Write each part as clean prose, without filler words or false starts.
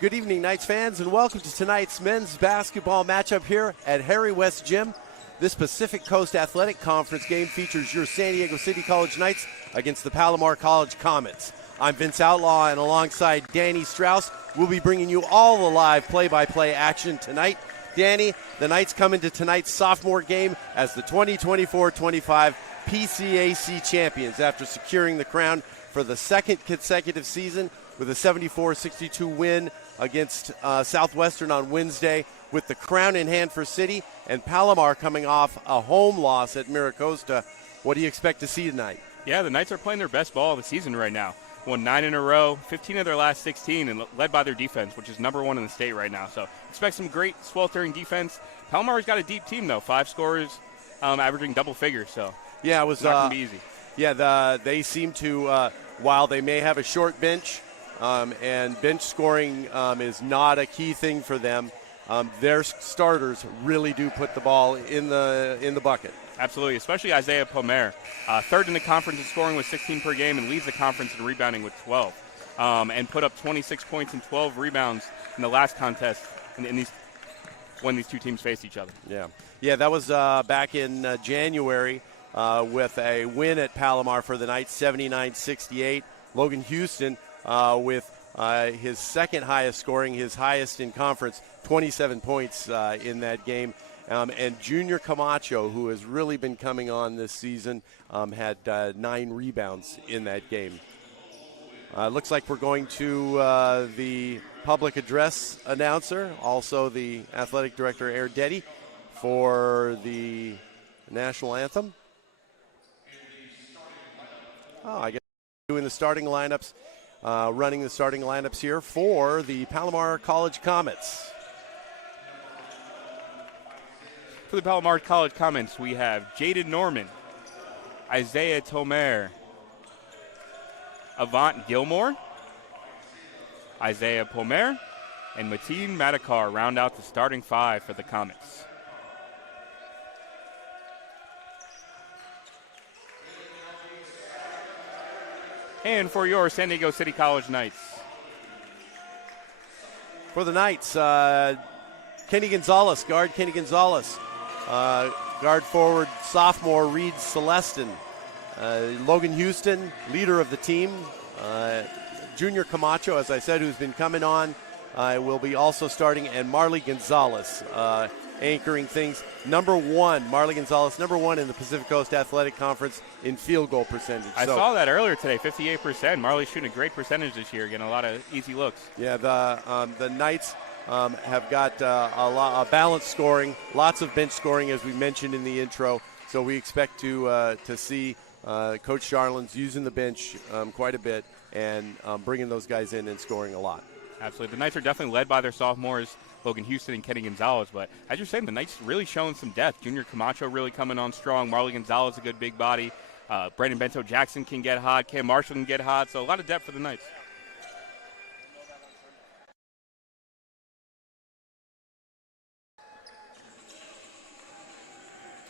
Good evening, Knights fans, and welcome to tonight's men's basketball matchup here at Harry West Gym. This Pacific Coast Athletic Conference game features your San Diego City College Knights against the Palomar College Comets. I'm Vince Outlaw, and alongside Danny Strauss, we'll be bringing you all the live play-by-play action tonight. Danny, the Knights come into tonight's sophomore game as the 2024-25 PCAC champions after securing the crown for the second consecutive season with a 74-62 win against Southwestern on Wednesday, with the crown in hand for City, and Palomar coming off a home loss at Miracosta. What do you expect to see tonight? Yeah, the Knights are playing their best ball of the season right now. Won 9 in a row, 15 of their last 16, and led by their defense, which is number one in the state right now. So expect some great sweltering defense. Palomar's got a deep team, though. 5 scorers, averaging double figures. So yeah, it was not going to be easy. Yeah, they seem to, while they may have a short bench, and bench scoring is not a key thing for them, their starters really do put the ball in the bucket. Absolutely, especially Isaiah Palomar, third in the conference in scoring with 16 per game and leads the conference in rebounding with 12, and put up 26 points and 12 rebounds in the last contest when these two teams faced each other. Yeah, that was back in January with a win at Palomar for the Knights, 79-68. Logan Houston with his second highest scoring, his highest in conference, 27 points in that game. And Junior Camacho, who has really been coming on this season, had 9 rebounds in that game. Looks like we're going to the public address announcer, also the athletic director, Air Deddy, for the national anthem. I guess doing the starting lineups, running the starting lineups here for the Palomar College Comets. For the Palomar College Comets, we have Jaden Norman, Isaiah Tomer, Avant Gilmore, Isaiah Palomar, and Mateen Madakar round out the starting 5 for the Comets. And for your San Diego City College Knights. For the Knights, Kenny Gonzalez, guard Kenny Gonzalez. Guard forward sophomore Reed Celestin. Logan Houston, leader of the team. Junior Camacho, as I said, who's been coming on, will be also starting. And Marley Gonzalez anchoring things. Marley Gonzalez, number 1 in the Pacific Coast Athletic Conference in field goal percentage. I saw that earlier today, 58%. Marley's shooting a great percentage this year, getting a lot of easy looks. Yeah, the Knights have got a balanced scoring, lots of bench scoring, as we mentioned in the intro. So we expect to see Coach Charlins using the bench quite a bit and bringing those guys in and scoring a lot. Absolutely. The Knights are definitely led by their sophomores, Logan Houston and Kenny Gonzalez. But as you're saying, the Knights really showing some depth. Junior Camacho really coming on strong. Marley Gonzalez, a good big body. Brandon Bento Jackson can get hot. Cam Marshall can get hot. So a lot of depth for the Knights.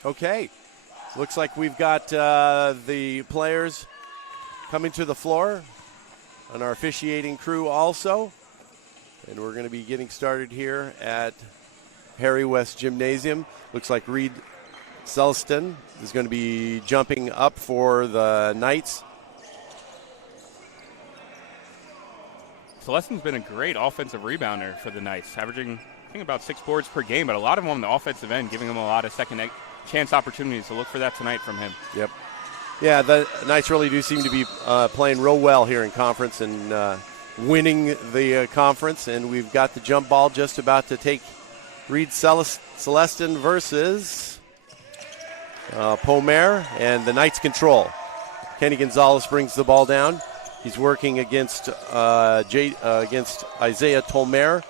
Okay, looks like we've got the players coming to the floor and our officiating crew also. And we're going to be getting started here at Harry West Gymnasium. Looks like Reed Celestin is going to be jumping up for the Knights. Celestin's been a great offensive rebounder for the Knights, averaging, I think, about 6 boards per game, but a lot of them on the offensive end, giving them a lot of second chance opportunities. So look for that tonight from him. Yep. Yeah, the Knights really do seem to be playing real well here in conference and winning the conference. And we've got the jump ball just about to take Reed Celestin versus Palomar, and the Knights control. Kenny Gonzalez brings the ball down. He's working against Isaiah Tolmer.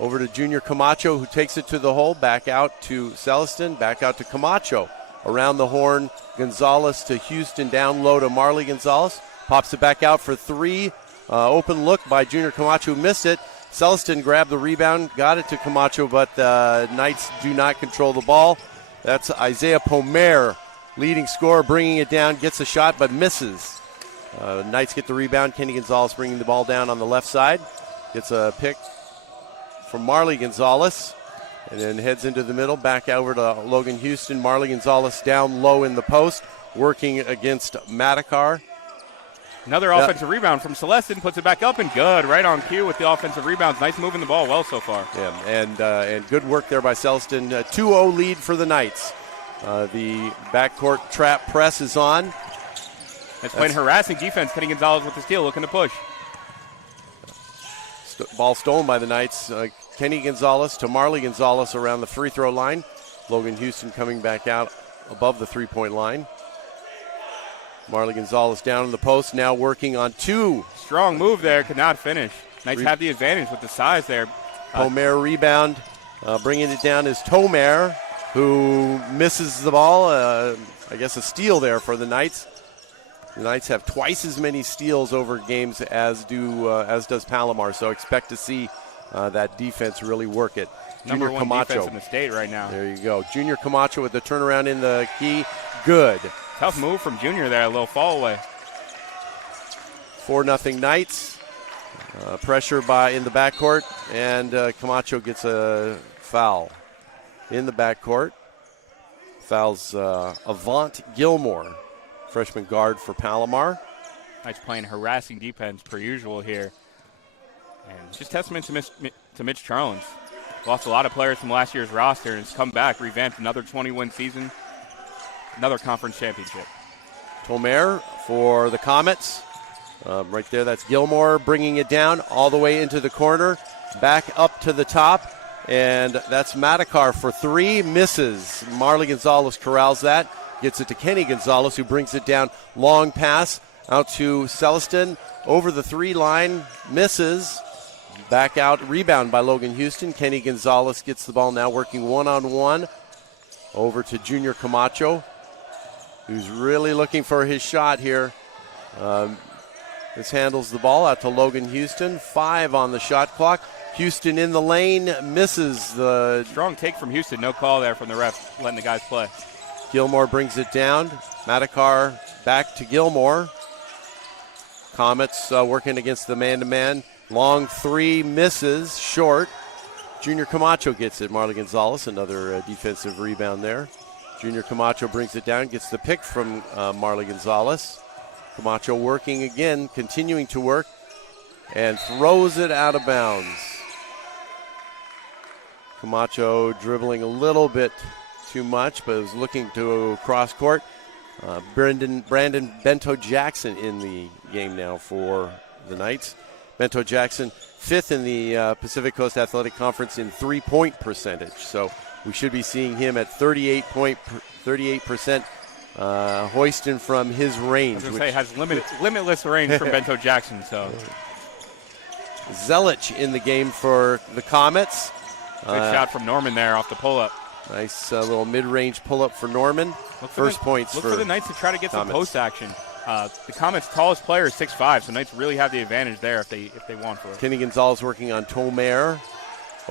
Over to Junior Camacho, who takes it to the hole. Back out to Celestin. Back out to Camacho. Around the horn, Gonzalez to Houston. Down low to Marley Gonzalez. Pops it back out for 3. Open look by Junior Camacho, who missed it. Celestin grabbed the rebound, got it to Camacho, but the Knights do not control the ball. That's Isaiah Palomar, leading scorer, bringing it down, gets a shot, but misses. Knights get the rebound. Kenny Gonzalez bringing the ball down on the left side. Gets a pick from Marley Gonzalez. And then heads into the middle, back over to Logan Houston. Marley Gonzalez down low in the post, working against Madakar. Another offensive rebound from Celestin, puts it back up and good. Right on cue with the offensive rebounds. Nice moving the ball well so far. Yeah, and good work there by Celestin. 2-0 lead for the Knights. The backcourt trap press is on. That's playing harassing defense. Kenny Gonzalez with the steal, looking to push. Ball stolen by the Knights. Kenny Gonzalez to Marley Gonzalez around the free throw line. Logan Houston coming back out above the three-point line. Marley Gonzalez down in the post, now working on two. Strong move there, could not finish. Knights have the advantage with the size there. Palomar rebound, bringing it down is Tomer, who misses the ball. I guess a steal there for the Knights. The Knights have twice as many steals over games as does Palomar, so expect to see that defense really work it. Number Junior one Camacho defense in the state right now. There you go. Junior Camacho with the turnaround in the key. Good. Tough move from Junior there, a little fall away. 4-0 Knights. Pressure in the backcourt, and Camacho gets a foul in the backcourt. Fouls Avant Gilmore, freshman guard for Palomar. Knights playing harassing defense per usual here. And just testament to Mitch Charlins. Lost a lot of players from last year's roster and has come back, revamped another 20-win season, another conference championship. Tomer for the Comets. Right there, that's Gilmore bringing it down all the way into the corner, back up to the top, and that's Madakar for three, misses. Marley Gonzalez corrals that, gets it to Kenny Gonzalez, who brings it down, long pass out to Celestin, over the three line, misses. Back out, rebound by Logan Houston. Kenny Gonzalez gets the ball now, working one-on-one over to Junior Camacho, who's really looking for his shot here. This handles the ball out to Logan Houston. 5 on the shot clock. Houston in the lane, misses the... Strong take from Houston, no call there from the ref, letting the guys play. Gilmore brings it down. Madakar back to Gilmore. Comets working against the man-to-man. Long three, misses, short. Junior Camacho gets it. Marley Gonzalez, another defensive rebound there. Junior Camacho brings it down, gets the pick from Marley Gonzalez. Camacho working again, continuing to work, and throws it out of bounds. Camacho dribbling a little bit too much, but was looking to cross court. Brandon Bento Jackson in the game now for the Knights. Bento Jackson, 5th in the Pacific Coast Athletic Conference in three-point percentage. So we should be seeing him at 38%, hoisting from his range. I was going to say, has limitless range from Bento Jackson. So Zelich in the game for the Comets. Good shot from Norman there off the pull-up. Nice little mid-range pull-up for Norman. First points for the the Knights to try to get Comets. some post action. The Comets' tallest player is 6'5", so Knights really have the advantage there if they want for it. Kenny Gonzalez working on Tomer.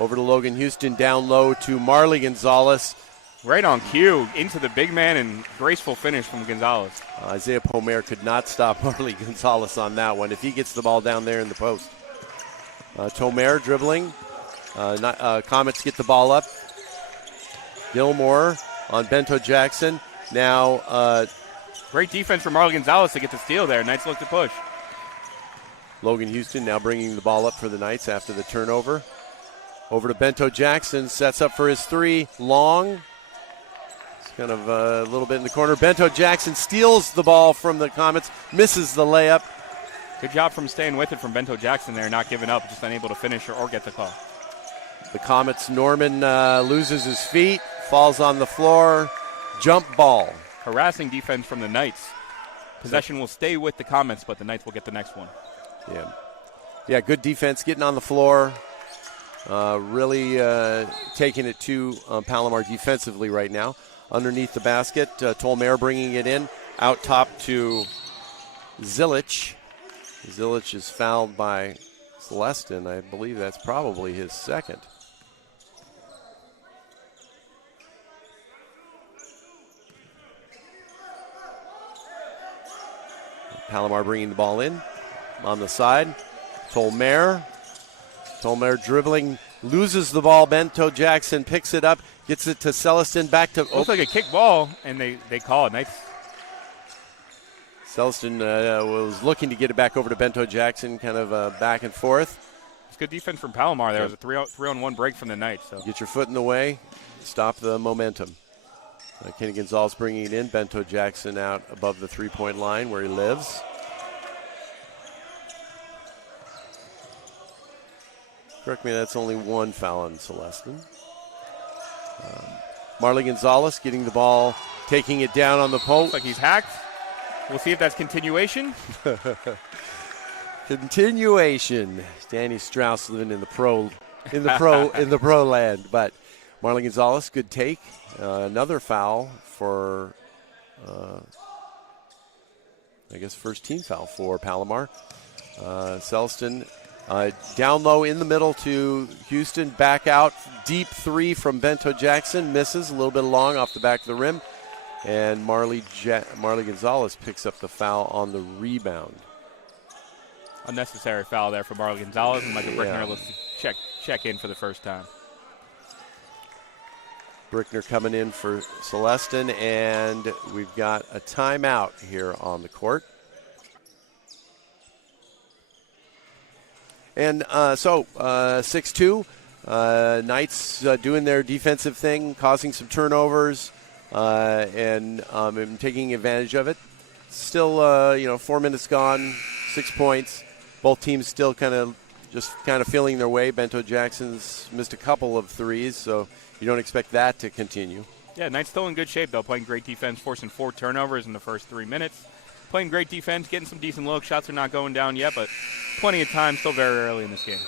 Over to Logan Houston, down low to Marley Gonzalez. Right on cue, into the big man, and graceful finish from Gonzalez. Isaiah Pomer could not stop Marley Gonzalez on that one if he gets the ball down there in the post. Tomer dribbling. Comets get the ball up. Gilmore on Bento Jackson. Now... Great defense from Marley Gonzalez to get the steal there. Knights look to push. Logan Houston now bringing the ball up for the Knights after the turnover. Over to Bento Jackson, sets up for his three, long. It's kind of a little bit in the corner. Bento Jackson steals the ball from the Comets, misses the layup. Good job from staying with it from Bento Jackson there, not giving up, just unable to finish or get the call. The Comets, Norman loses his feet, falls on the floor, jump ball. Harassing defense from the Knights. Possession will stay with the Comets, but the Knights will get the next one. Yeah, good defense, getting on the floor. Really taking it to Palomar defensively right now. Underneath the basket, Tolmer bringing it in. Out top to Zelich. Zelich is fouled by Celestin. I believe that's probably his second. Palomar bringing the ball in on the side. Tolmer dribbling loses the ball. Bento Jackson picks it up, gets it to Celestin, back to... Looks like a kick ball, and they call it. Nice. Celestin was looking to get it back over to Bento Jackson, kind of back and forth. It's good defense from Palomar there. It was a 3-on-1 break from the Knights. So. Get your foot in the way, stop the momentum. Kenny Gonzalez bringing it in. Bento Jackson out above the three-point line where he lives. Correct me, that's only one foul on Celestin. Marley Gonzalez getting the ball, taking it down on the post. Looks like he's hacked. We'll see if that's continuation. Continuation. Danny Strauss living in the pro land. But Marley Gonzalez, good take. Another foul for, I guess, first team foul for Palomar. Celestin down low in the middle to Houston. Back out. Deep three from Bento Jackson. Misses a little bit long off the back of the rim. And Marley Gonzalez picks up the foul on the rebound. Unnecessary foul there for Marley Gonzalez. And Michael Brickner looks to check in for the first time. Brickner coming in for Celestin, and we've got a timeout here on the court. And so 6-2, Knights doing their defensive thing, causing some turnovers, and taking advantage of it. Still, 4 minutes gone, 6 points. Both teams still kind of feeling their way. Bento Jackson's missed a couple of threes, so you don't expect that to continue. Yeah, Knights still in good shape, though, playing great defense, forcing 4 turnovers in the first 3 minutes. Playing great defense, getting some decent looks. Shots are not going down yet, but plenty of time, still very early in this game.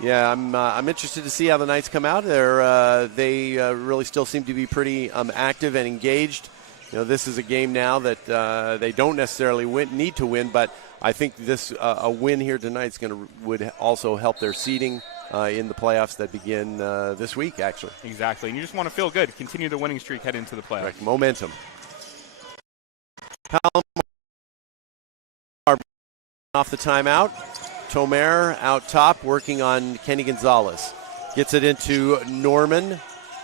Yeah, I'm interested to see how the Knights come out. They really still seem to be pretty active and engaged. This is a game now that they don't necessarily need to win, but I think a win here tonight would also help their seeding in the playoffs that begin this week, actually. Exactly, and you just want to feel good. Continue the winning streak, head into the playoffs. Correct. Momentum. Palomar off the timeout. Tomer out top working on Kenny Gonzalez. Gets it into Norman.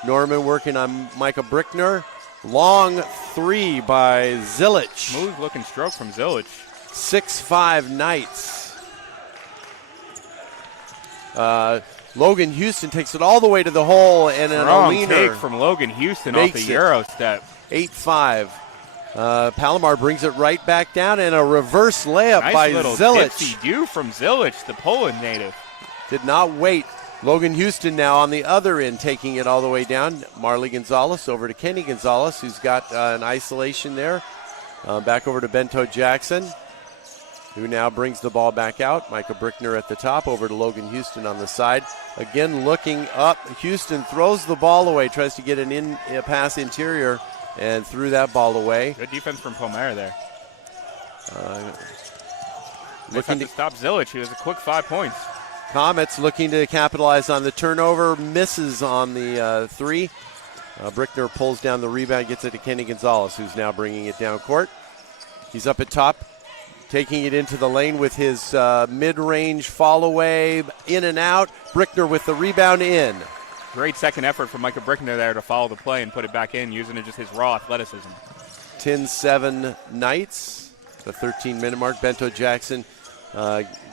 Norman working on Micah Brickner. Long three by Zilic. Smooth looking stroke from Zilic. 6-5 Knights. Logan Houston takes it all the way to the hole, and an Strong take from Logan Houston off the Euro step. 8-5. Palomar brings it right back down, and a reverse layup by Zilic. Nice little tipsy-do from Zilic, the Poland native. Did not wait. Logan Houston now on the other end, taking it all the way down. Marley Gonzalez over to Kenny Gonzalez, who's got an isolation there. Back over to Bento Jackson, who now brings the ball back out. Micah Brickner at the top, over to Logan Houston on the side. Again, looking up. Houston throws the ball away, tries to get a pass interior, and threw that ball away. Good defense from Palomar there. Looking to stop Zilic, who has a quick 5 points. Comets looking to capitalize on the turnover, misses on the three. Brickner pulls down the rebound, gets it to Kenny Gonzalez, who's now bringing it down court. He's up at top, taking it into the lane with his mid-range fall-away, in and out. Brickner with the rebound in. Great second effort from Micah Brickner there to follow the play and put it back in, using it just his raw athleticism. 10-7 Knights, the 13-minute mark. Bento Jackson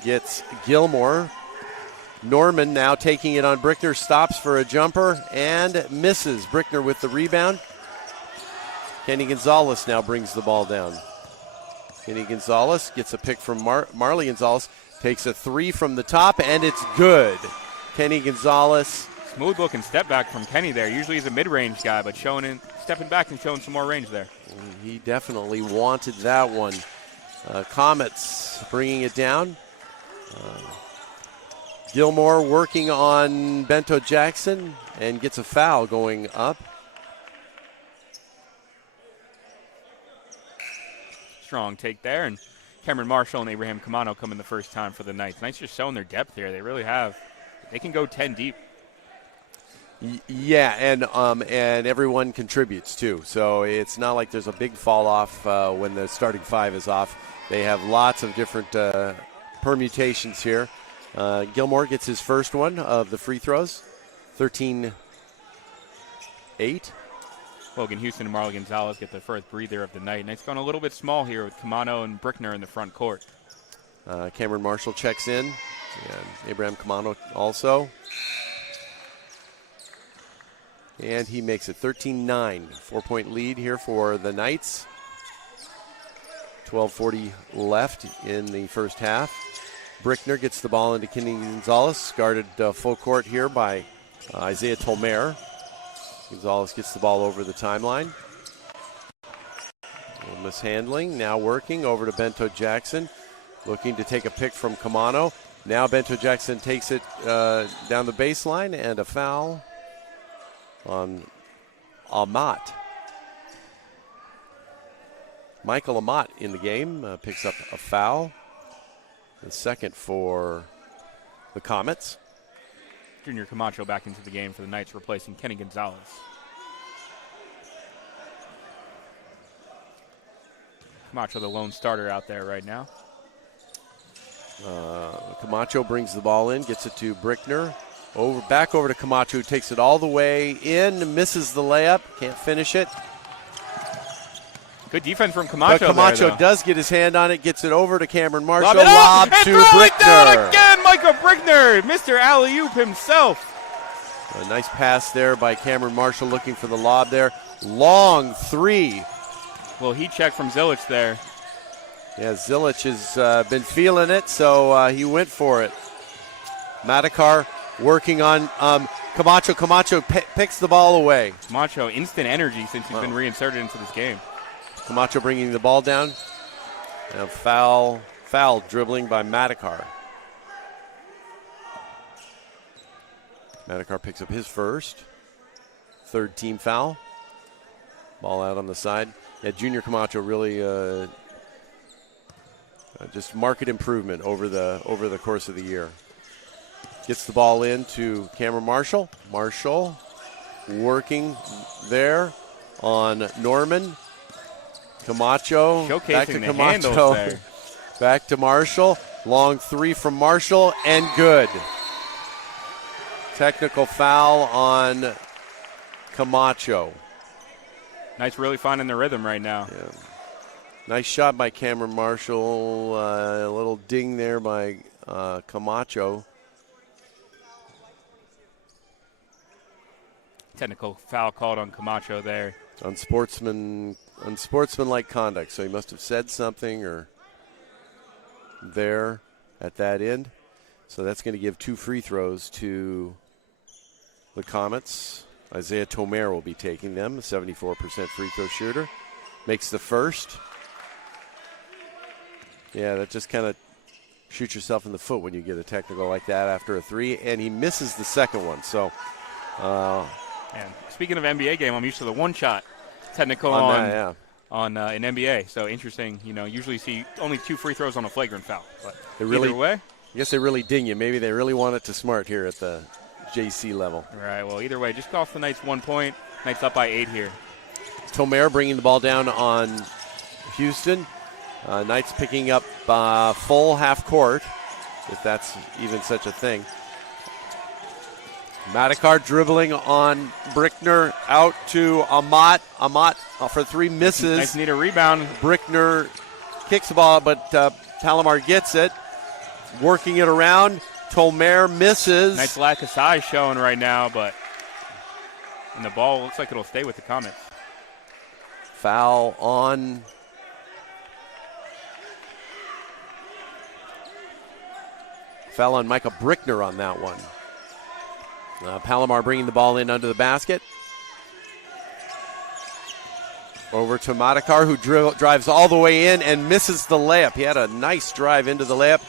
gets Gilmore. Norman now taking it on Brickner, stops for a jumper and misses. Brickner with the rebound. Kenny Gonzalez now brings the ball down. Kenny Gonzalez gets a pick from Marley Gonzalez, takes a three from the top, and it's good. Kenny Gonzalez. Smooth looking step back from Kenny there. Usually he's a mid-range guy, but stepping back and showing some more range there. He definitely wanted that one. Comets bringing it down. Gilmore working on Bento Jackson and gets a foul going up. Strong take there, and Cameron Marshall and Abraham Kamano coming the first time for the Knights. Knights just showing their depth here. They really have. They can go 10 deep. Yeah, and everyone contributes too. So it's not like there's a big fall off when the starting five is off. They have lots of different permutations here. Gilmore gets his first one of the free throws. 13-8. Logan Houston and Marlon Gonzalez get their first breather of the night. And it's gone a little bit small here with Kamano and Brickner in the front court. Cameron Marshall checks in. And Abraham Kamano also. And he makes it 13-9. 4-point lead here for the Knights. 12:40 left in the first half. Brickner gets the ball into Kenny Gonzalez. Guarded full court here by Isaiah Tolmer. Gonzalez gets the ball over the timeline. A little mishandling. Now working over to Bento Jackson. Looking to take a pick from Kamano. Now Bento Jackson takes it down the baseline, and a foul on Amat. Michael Amat in the game picks up a foul. The second for the Comets. Junior Camacho back into the game for the Knights, replacing Kenny Gonzalez. Camacho, the lone starter out there right now. Camacho brings the ball in, gets it to Brickner. Back over to Camacho, who takes it all the way in, misses the layup, can't finish it. Good defense from Camacho. But Camacho there, does get his hand on it, gets it over to Cameron Marshall. Lob to Brickner. Again, Michael Brickner, Mr. Alley-oop himself. A nice pass there by Cameron Marshall, looking for the lob there. Long three. Well, he checked from Zilich there. Yeah, Zilich has been feeling it, so he went for it. Madakar working on Camacho. Camacho picks the ball away. Camacho, instant energy since he's been reinserted into this game. Camacho bringing the ball down. And a foul dribbling by Madakar. Madakar picks up his first. Third team foul. Ball out on the side. Yeah, Junior Camacho really just market improvement over the course of the year. Gets the ball in to Cameron Marshall. Marshall working there on Norman. Camacho. Showcasing back to the Camacho. handles there. Back to Marshall. Long three from Marshall and good. Technical foul on Camacho. Knights really finding the rhythm right now. Yeah. Nice shot by Cameron Marshall. A little ding there by Camacho. Technical foul called on Camacho there. Unsportsmanlike conduct. So he must have said something or there at that end. So that's going to give 2 free throws to the Comets. Isaiah Tomer will be taking them, a 74% free throw shooter. Makes the first. Yeah, that just kind of shoots yourself in the foot when you get a technical like that after a three, and he misses the second one. So, and speaking of NBA game, I'm used to the one-shot technical on an NBA. So interesting, usually see only 2 free throws on a flagrant foul. But either way, I guess they really ding you. Maybe they really want it to smart here at the JC level. All right, well, either way, just cost the Knights 1 point. Knights up by 8 here. Tomer bringing the ball down on Houston. Knights picking up full half court, if that's even such a thing. Madakar dribbling on Brickner, out to Amat. Amat for 3 misses. Knights need a rebound. Brickner kicks the ball, but Palomar gets it. Working it around. Tomer misses. Nice lack of size showing right now, and the ball looks like it'll stay with the Comets. Foul on Michael Brickner on that one. Palomar bringing the ball in under the basket. Over to Madakar, who drives all the way in and misses the layup. He had a nice drive into the layup.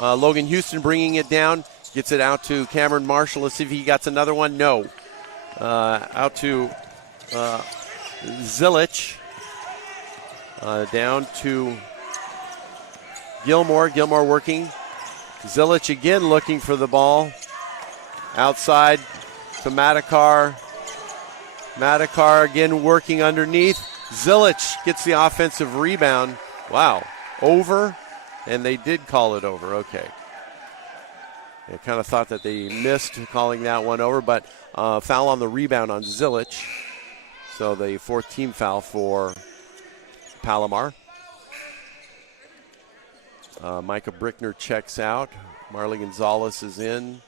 Logan Houston bringing it down. Gets it out to Cameron Marshall. Let's see if he gets another one. No. Out to Zilich. Down to Gilmore. Gilmore working. Zilich again looking for the ball. Outside to Madakar. Madakar again working underneath. Zilich gets the offensive rebound. Wow. Over. And they did call it over. Okay. I kind of thought that they missed calling that one over, but foul on the rebound on Zilic. So the fourth team foul for Palomar. Micah Brickner checks out. Marley Gonzalez is in,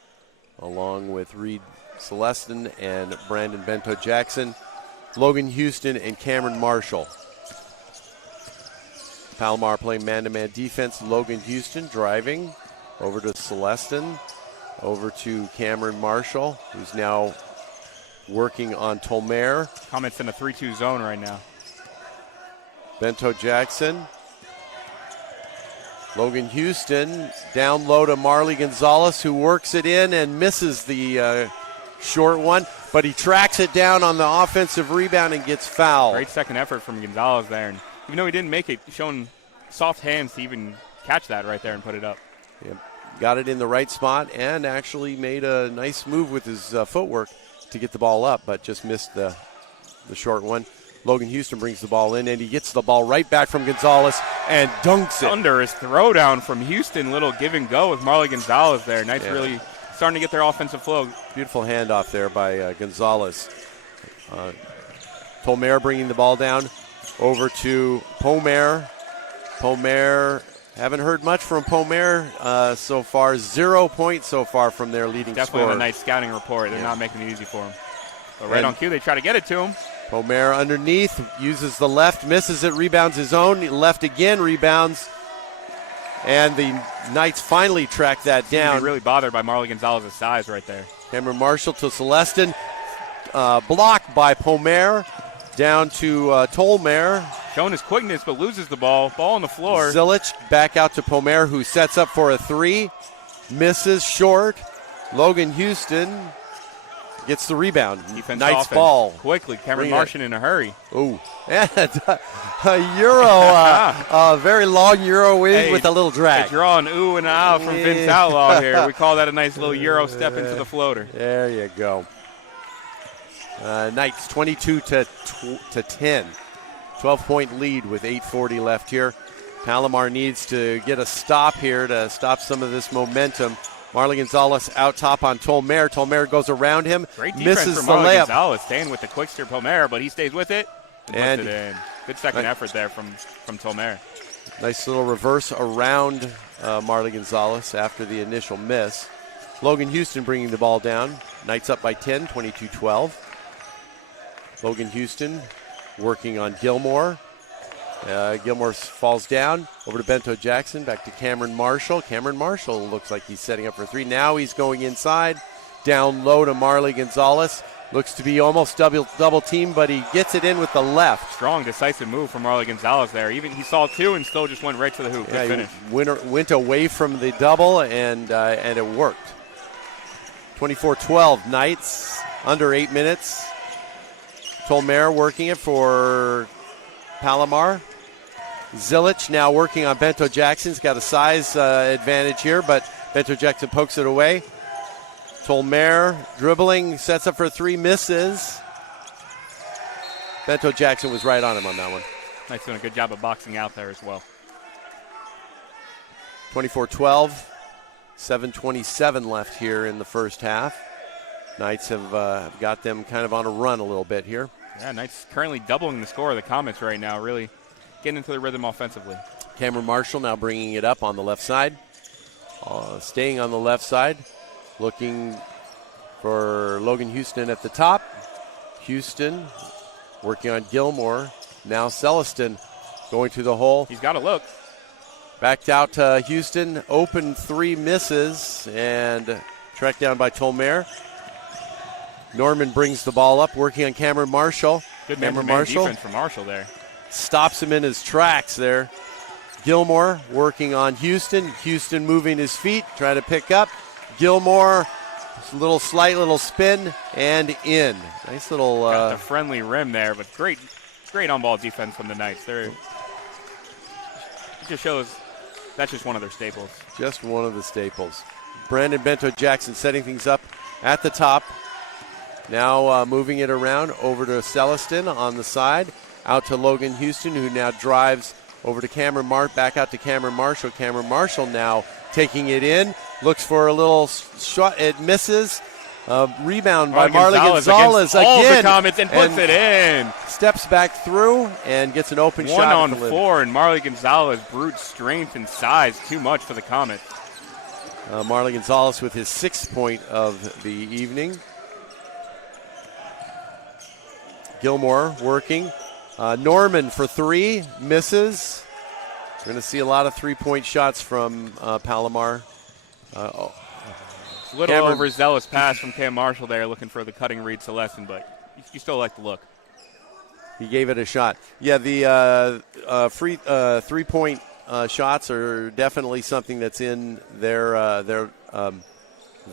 along with Reed Celestin and Brandon Bento Jackson, Logan Houston, and Cameron Marshall. Palomar playing man-to-man defense. Logan Houston driving over to Celestin, over to Cameron Marshall, who's now working on Tolmer. Comets in a 3-2 zone right now. Bento Jackson. Logan Houston down low to Marley Gonzalez, who works it in and misses the short one, but he tracks it down on the offensive rebound and gets fouled. Great second effort from Gonzalez there. And even though he didn't make it, showing soft hands to even catch that right there and put it up. Yep. Got it in the right spot and actually made a nice move with his footwork to get the ball up, but just missed the short one. Logan Houston brings the ball in, and he gets the ball right back from Gonzalez and dunks it. Under his throwdown from Houston, little give and go with Marley Gonzalez there. Nice, really starting to get their offensive flow. Beautiful handoff there by Gonzalez. Tolmer bringing the ball down over to Palomar. Palomar, haven't heard much from Palomar so far. 0 points so far from their leading Definitely scorer. a nice scouting report. They're not making it easy for him. But right on cue, they try to get it to him. Palomar underneath, uses the left, misses it, rebounds his own. Left again, rebounds. And the Knights finally track that down. Really bothered by Marley Gonzalez's size right there. Cameron Marshall to Celestin. Blocked by Palomar. Down to Tolmer. Showing his quickness, but loses the ball. Ball on the floor. Zilic back out to Palomar, who sets up for a three. Misses short. Logan Houston gets the rebound. Defense Knights offense. ball. Quickly, Cameron Marshall in a hurry. Ooh. And a Euro, a very long Euro wing with a little drag. They draw an ooh and an ah from Vince Outlaw here. We call that a nice little Euro step into the floater. There you go. Knights 22 to 10. 12-point lead with 8:40 left here. Palomar needs to get a stop here to stop some of this momentum. Marley Gonzalez out top on Tolmer. Tolmer goes around him. Great defense misses from the Marley layup. Gonzalez, staying with the quickster Palomar, but he stays with it and puts it in. Good second effort there from Tolmer. Nice little reverse around Marley Gonzalez after the initial miss. Logan Houston bringing the ball down. Knights up by 10, 22-12. Logan Houston working on Gilmore. Gilmore falls down. Over to Bento Jackson. Back to Cameron Marshall. Cameron Marshall looks like he's setting up for three. Now he's going inside. Down low to Marley Gonzalez. Looks to be almost double team, but he gets it in with the left. Strong, decisive move from Marley Gonzalez there. Even he saw two and still just went right to the hoop. Good finish. Went away from the double, and it worked. 24-12 Knights, under 8 minutes. Tolmer working it for Palomar. Zilic now working on Bento Jackson. He's got a size advantage here, but Bento Jackson pokes it away. Tolmer dribbling, sets up for three, misses. Bento Jackson was right on him on that one. Knight's doing a good job of boxing out there as well. 24-12, 7:27 left here in the first half. Knights have got them kind of on a run a little bit here. Yeah, Knights currently doubling the score of the Comets right now, really getting into the rhythm offensively. Cameron Marshall now bringing it up on the left side. Staying on the left side. Looking for Logan Houston at the top. Houston working on Gilmore. Now Celestin going to the hole. He's got to look. Backed out to Houston. Open three, misses. And tracked down by Tolmer. Norman brings the ball up, working on Cameron Marshall. Good Cameron Marshall defense from Marshall there. Stops him in his tracks there. Gilmore working on Houston. Houston moving his feet, trying to pick up. Gilmore, slight little spin and in. Nice little. Got the friendly rim there, but great on-ball defense from the Knights. It just shows that's just one of their staples. Just one of the staples. Brandon Bento Jackson setting things up at the top. Now moving it around over to Celestin on the side. Out to Logan Houston, who now drives over to Cameron back out to Cameron Marshall. Cameron Marshall now taking it in. looks for a little shot. It misses. Rebound by Marley Gonzalez Gonzalez all again. the Comets and puts it in. Steps back through and gets an open shot. 1 on 4, and Marley Gonzalez, brute strength and size, too much for the Comets. Marley Gonzalez with his 6th point of the evening. Gilmore working. Norman for 3, misses. We're going to see a lot of 3-point shots from Palomar. Little overzealous pass from Cam Marshall there, looking for the cutting Reed Celestin, but you still like the look. He gave it a shot. Yeah, the free 3-point shots are definitely something that's in the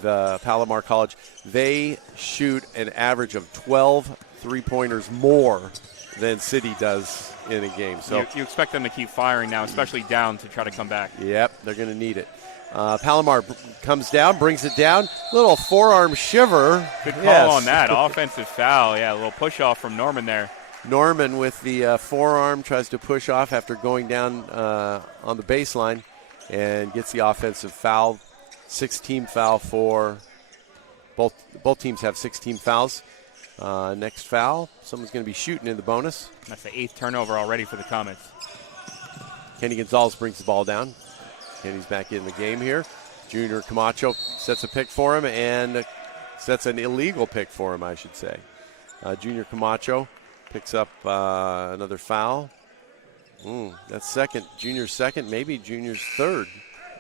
Palomar College. They shoot an average of 12 3-pointers more than City does in a game. So you expect them to keep firing now, especially down, to try to come back. Yep, they're going to need it. Palomar comes down, brings it down. Little forearm shiver. Good call on that. Offensive foul. Yeah, a little push off from Norman there. Norman with the forearm tries to push off after going down on the baseline and gets the offensive foul. 6-team foul for both teams have 6-team fouls. Next foul, someone's going to be shooting in the bonus. That's the 8th turnover already for the Comets. Kenny Gonzalez brings the ball down. Kenny's back in the game here. Junior Camacho sets a pick for him and sets an illegal pick for him, I should say. Junior Camacho picks up another foul. That's second. Junior's second, maybe Junior's third.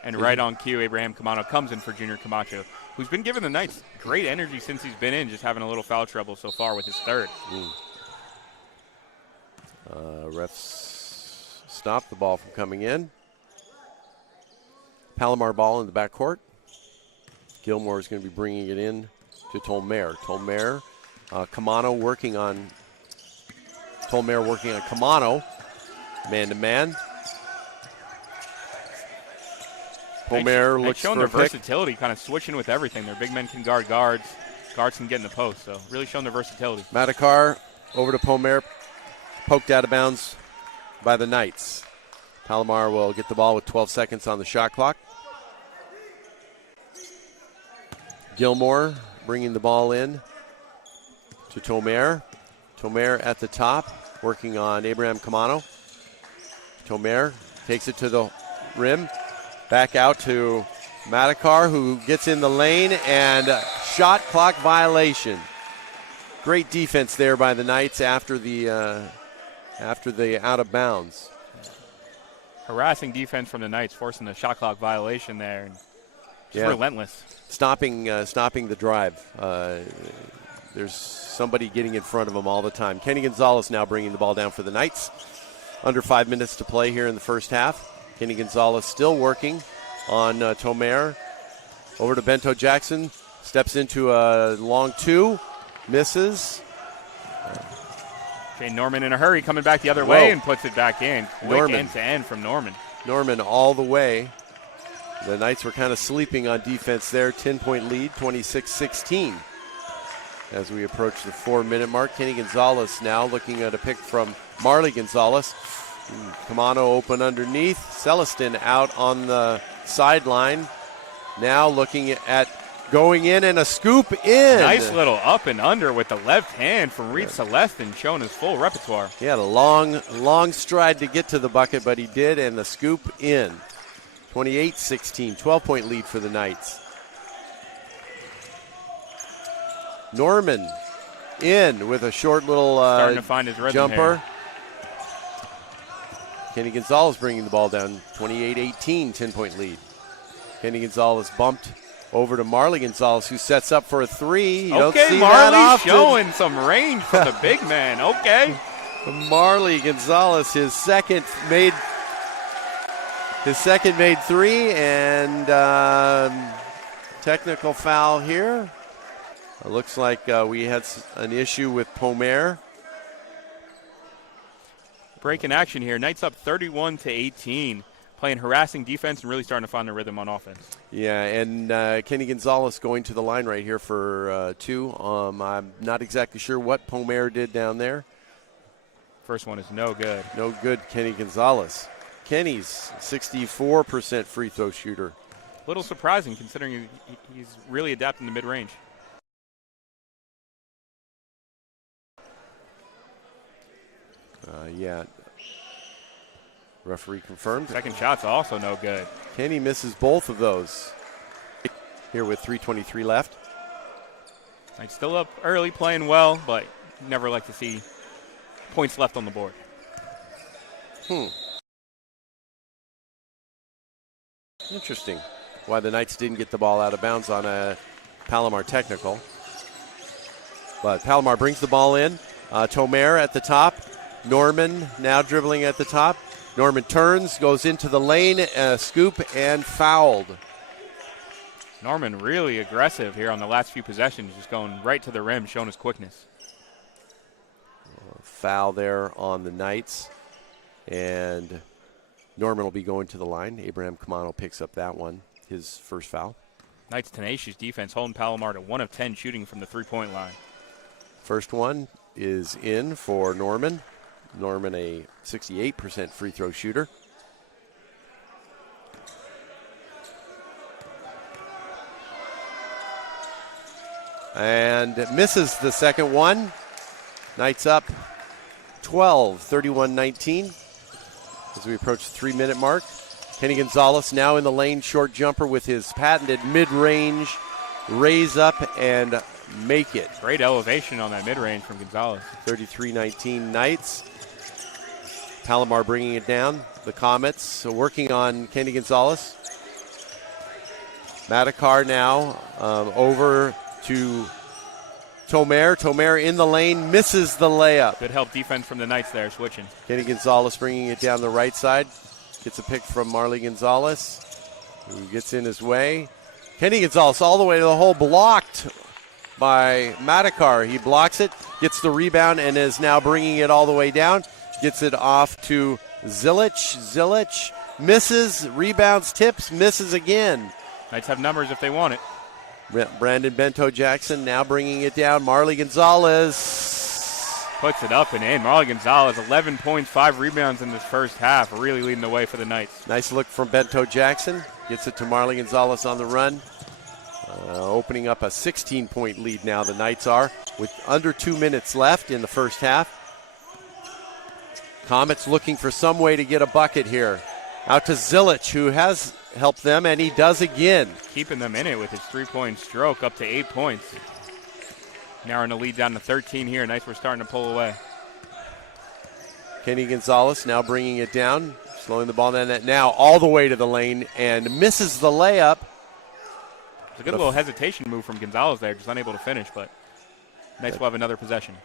And right on cue, Abraham Camacho comes in for Junior Camacho, who's been giving the Knights great energy since he's been in, just having a little foul trouble so far with his third. Refs stop the ball from coming in. Palomar ball in the backcourt. Gilmore is going to be bringing it in to Tolmer. Tolmer, Kamano working on Kamano. Man-to-man. Tolmer looks showing for their versatility, kind of switching with everything. Their big men can guard guards. Guards can get in the post, so really showing their versatility. Madakar over to Pomer, poked out of bounds by the Knights. Palomar will get the ball with 12 seconds on the shot clock. Gilmore bringing the ball in to Tomer. Tomer at the top, working on Abraham Kamano. Tomer takes it to the rim. Back out to Madakar, who gets in the lane, and shot clock violation. Great defense there by the Knights after the out of bounds. Harassing defense from the Knights, forcing the shot clock violation there. And just relentless. Stopping the drive. There's somebody getting in front of them all the time. Kenny Gonzalez now bringing the ball down for the Knights. Under 5 minutes to play here in the first half. Kenny Gonzalez still working on Tomer. Over to Bento Jackson. Steps into a long two. Misses. Shane Norman in a hurry, coming back the other way and puts it back in. Quick end-to-end from Norman. Norman all the way. The Knights were kind of sleeping on defense there. 10-point lead, 26-16. As we approach the 4-minute mark, Kenny Gonzalez now looking at a pick from Marley Gonzalez. Kamano open underneath. Celestin out on the sideline. Now looking at going in and a scoop in. Nice little up and under with the left hand from Reed Celestin, showing his full repertoire. He had a long stride to get to the bucket, but he did, and the scoop in. 28-16, 12-point lead for the Knights. Norman in with a short little starting to find his jumper. Here. Kenny Gonzalez bringing the ball down, 28-18, 10-point lead. Kenny Gonzalez bumped over to Marley Gonzalez, who sets up for a three. You don't see that often. Showing some range from the big man. Okay. Marley Gonzalez, his second made three, and technical foul here. It looks like we had an issue with Pomer. Break in action here. Knights up 31-18. Playing harassing defense and really starting to find their rhythm on offense. Yeah, and Kenny Gonzalez going to the line right here for two. I'm not exactly sure what Pomer did down there. First one is no good. No good, Kenny Gonzalez. Kenny's 64% free throw shooter. A little surprising considering he's really adapting to mid-range. Yeah. Referee confirmed. Second shot's also no good. Kenny misses both of those. Here with 3:23 left. Knights still up early, playing well, but never like to see points left on the board. Interesting. Why the Knights didn't get the ball out of bounds on a Palomar technical. But Palomar brings the ball in. Tomer at the top. Norman now dribbling at the top. Norman turns, goes into the lane, scoop, and fouled. Norman really aggressive here on the last few possessions, just going right to the rim, showing his quickness. Foul there on the Knights. And Norman will be going to the line. Abraham Camano picks up that one, his first foul. Knights' tenacious defense holding Palomar to 1 of 10 shooting from the three-point line. First one is in for Norman. Norman, a 68% free throw shooter. And misses the second one. Knights up 12, 31-19 as we approach the 3-minute mark. Kenny Gonzalez now in the lane, short jumper with his patented mid-range raise up and make it. Great elevation on that mid-range from Gonzalez. 33-19 Knights. Palomar bringing it down. The Comets working on Kenny Gonzalez. Madakar now over to Tomer. Tomer in the lane, misses the layup. Good help defense from the Knights there, switching. Kenny Gonzalez bringing it down the right side. Gets a pick from Marley Gonzalez, who gets in his way. Kenny Gonzalez all the way to the hole, blocked by Madakar. He blocks it, gets the rebound, and is now bringing it all the way down. Gets it off to Zilic. Zilic misses, rebounds, tips, misses again. Knights have numbers if they want it. Brandon Bento-Jackson now bringing it down. Marley Gonzalez puts it up and in. Marley Gonzalez, 11 points, 5 rebounds in this first half, really leading the way for the Knights. Nice look from Bento-Jackson. Gets it to Marley Gonzalez on the run. Opening up a 16-point lead now, the Knights are, with under 2 minutes left in the first half. Comets looking for some way to get a bucket here. Out to Zilic, who has helped them, and he does again. Keeping them in it with his three-point stroke, up to 8 points. Narrowing the lead down to 13 here. Knights were starting to pull away. Kenny Gonzalez now bringing it down, slowing the ball down that now all the way to the lane, and misses the layup. It's a good little hesitation move from Gonzalez there, just unable to finish, but Knights will have another possession.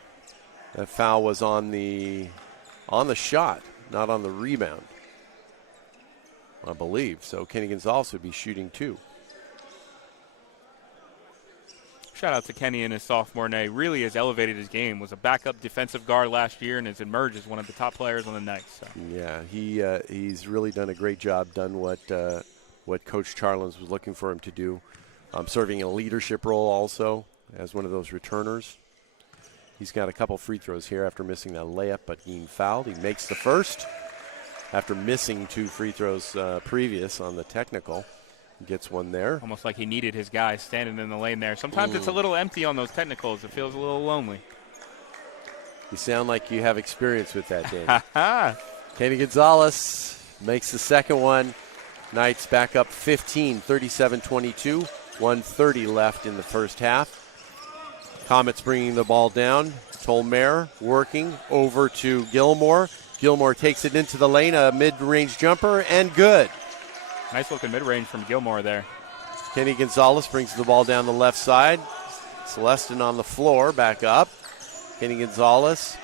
That foul was on the shot, not on the rebound, I believe. So Kenny Gonzalez would be shooting 2. Shout out to Kenny in his sophomore day. Really has elevated his game. Was a backup defensive guard last year and has emerged as one of the top players on the Knights. So. Yeah, he's really done a great job, done what Coach Charlins was looking for him to do. Serving in a leadership role also as one of those returners. He's got a couple free throws here after missing that layup, but he fouled. He makes the first after missing 2 free throws previous on the technical. Gets one there. Almost like he needed his guys standing in the lane there. Sometimes it's a little empty on those technicals. It feels a little lonely. You sound like you have experience with that, Danny. Kenny Gonzalez makes the second one. Knights back up 15, 37-22. 1:30 left in the first half. Comets bringing the ball down. Tomer working over to Gilmore. Gilmore takes it into the lane, a mid-range jumper, and good. Nice looking mid-range from Gilmore there. Kenny Gonzalez brings the ball down the left side. Celestin on the floor, back up. Kenny Gonzalez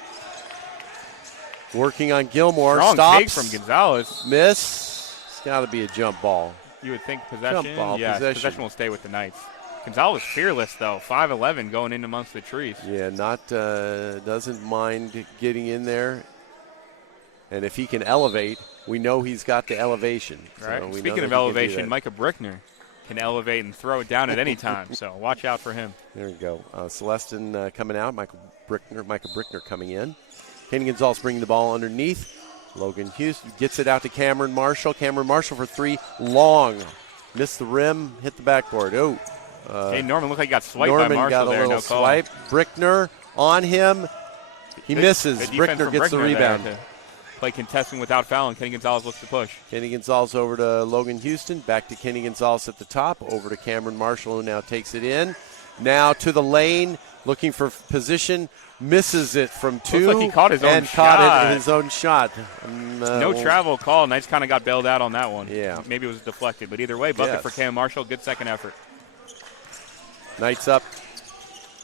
working on Gilmore. Strong stops. take from Gonzalez. Miss. It's got to be a jump ball. You would think possession. Jump ball, yeah, possession will stay with the Knights. Gonzalez fearless though, 5'11", going in amongst the trees. Yeah, doesn't mind getting in there. And if he can elevate, we know he's got the elevation. Right. So Speaking of elevation, Micah Brickner can elevate and throw it down at any time. So watch out for him. There you go. Celestin coming out. Micah Brickner coming in. Kenny Gonzalez bringing the ball underneath. Logan Hughes gets it out to Cameron Marshall. Cameron Marshall for 3. Long Missed the rim, hit the backboard. Oh. Hey, Norman looked like he got swiped Norman by Marshall got a there. little No call. swipe. Brickner on him. He misses. Good defense Brickner from gets the Brickner rebound. there to play contesting without foul, and Kenny Gonzalez looks to push. Kenny Gonzalez over to Logan Houston. Back to Kenny Gonzalez at the top. Over to Cameron Marshall, who now takes it in. Now to the lane, looking for position. Misses it from two. Looks like he caught his own and shot. caught it his own shot. No travel call. Knights kind of got bailed out on that one. Yeah. Maybe it was deflected, but either way, bucket Yes. for Cam Marshall. Good second effort. Knights up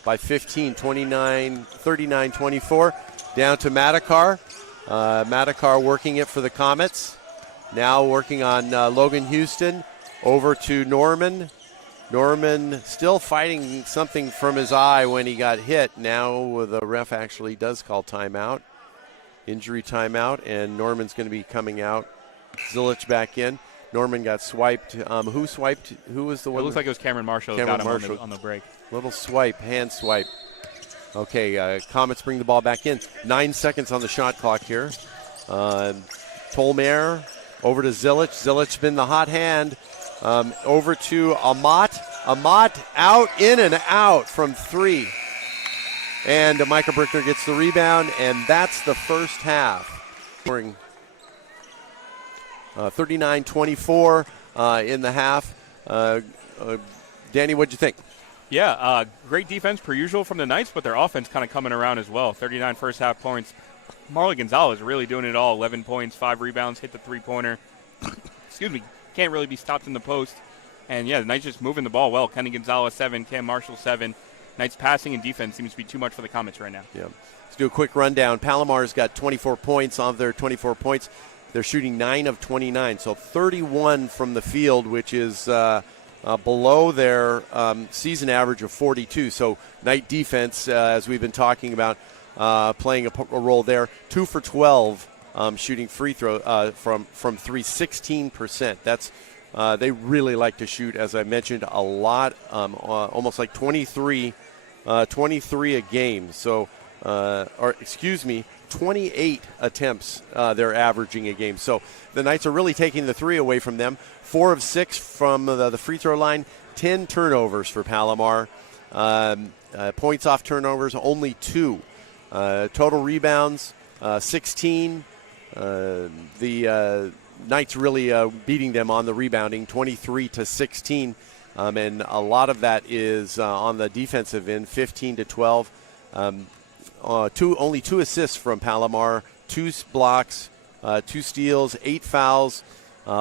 by 15, 39-24. Down to Madakar. Madakar working it for the Comets. Now working on Logan Houston. Over to Norman. Norman still fighting something from his eye when he got hit. Now the ref actually does call timeout. Injury timeout, and Norman's going to be coming out. Zilich back in. Norman got swiped. Who swiped? Who was the one? It looks like it was Cameron Marshall who Cameron got him Marshall. on the break. Little swipe, hand swipe. Okay, Comets bring the ball back in. 9 seconds on the shot clock here. Tolmare over to Zilich. Zilich been the hot hand. Over to Amat. Amat out, in and out from three. And Micah Brickner gets the rebound, and that's the first half. 39-24 in the half. Danny, what'd you think? Yeah, great defense per usual from the Knights, but their offense kind of coming around as well. 39 first half points. Marlon Gonzalez really doing it all. 11 points, 5 rebounds, hit the three-pointer. Excuse me. Can't really be stopped in the post. And, yeah, the Knights just moving the ball well. Kenny Gonzalez, 7. Cam Marshall, 7. Knights passing and defense seems to be too much for the Comets right now. Yeah. Let's do a quick rundown. Palomar's got 24 points. Of their 24 points, they're shooting 9 of 29. So 31 from the field, which is below their season average of 42. So Knight defense, as we've been talking about, playing a role there. 2 for 12 shooting free throw from three, 16%. That's they really like to shoot, as I mentioned, a lot, almost like 23 a game. So, 28 attempts they're averaging a game. So the Knights are really taking the three away from them. 4 of 6 from the free throw line. 10 turnovers for Palomar. Points off turnovers, only 2. Total rebounds, 16. The Knights really beating them on the rebounding, 23-16. And a lot of that is on the defensive end, 15-12. Only 2 assists from Palomar, 2 blocks, 2 steals, 8 fouls.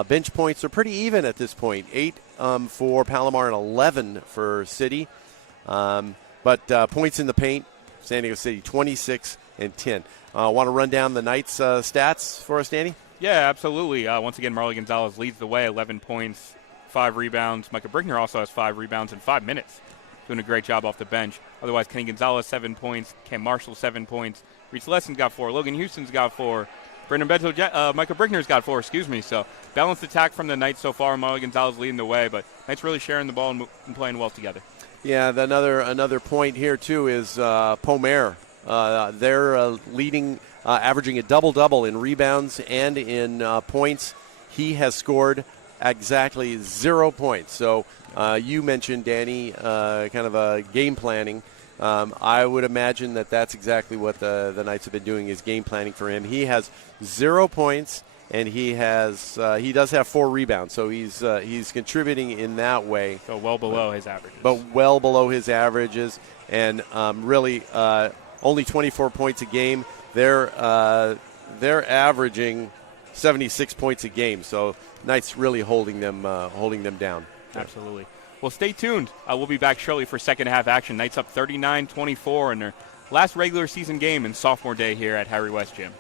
Bench points are pretty even at this point, 8 for Palomar and 11 for City. But points in the paint, San Diego City 26 and 10. Want to run down the Knights' stats for us, Danny? Yeah, absolutely. Once again, Marlon Gonzalez leads the way, 11 points, 5 rebounds. Micah Brickner also has 5 rebounds in 5 minutes. Doing a great job off the bench. Otherwise, Kenny Gonzalez, 7 points. Cam Marshall, 7 points. Reese Lesson's got 4. Logan Houston's got 4. Brendan Bento, Micah Brickner's got 4, me. So, balanced attack from the Knights so far. Marlon Gonzalez leading the way, but Knights really sharing the ball and playing well together. Yeah, another point here, too, is Palomar. They're leading, averaging a double-double in rebounds and in points. He has scored exactly 0 points. So you mentioned, Danny, kind of game planning. I would imagine that's exactly what the Knights have been doing, is game planning for him. He has 0 points, and he does have 4 rebounds. So he's contributing in that way. So well below his averages. But well below his averages, and really only 24 points a game. They're averaging 76 points a game. So Knights really holding them down. Absolutely. Well, stay tuned. We'll be back shortly for second half action. Knights up 39-24 in their last regular season game in sophomore day here at Harry West Gym.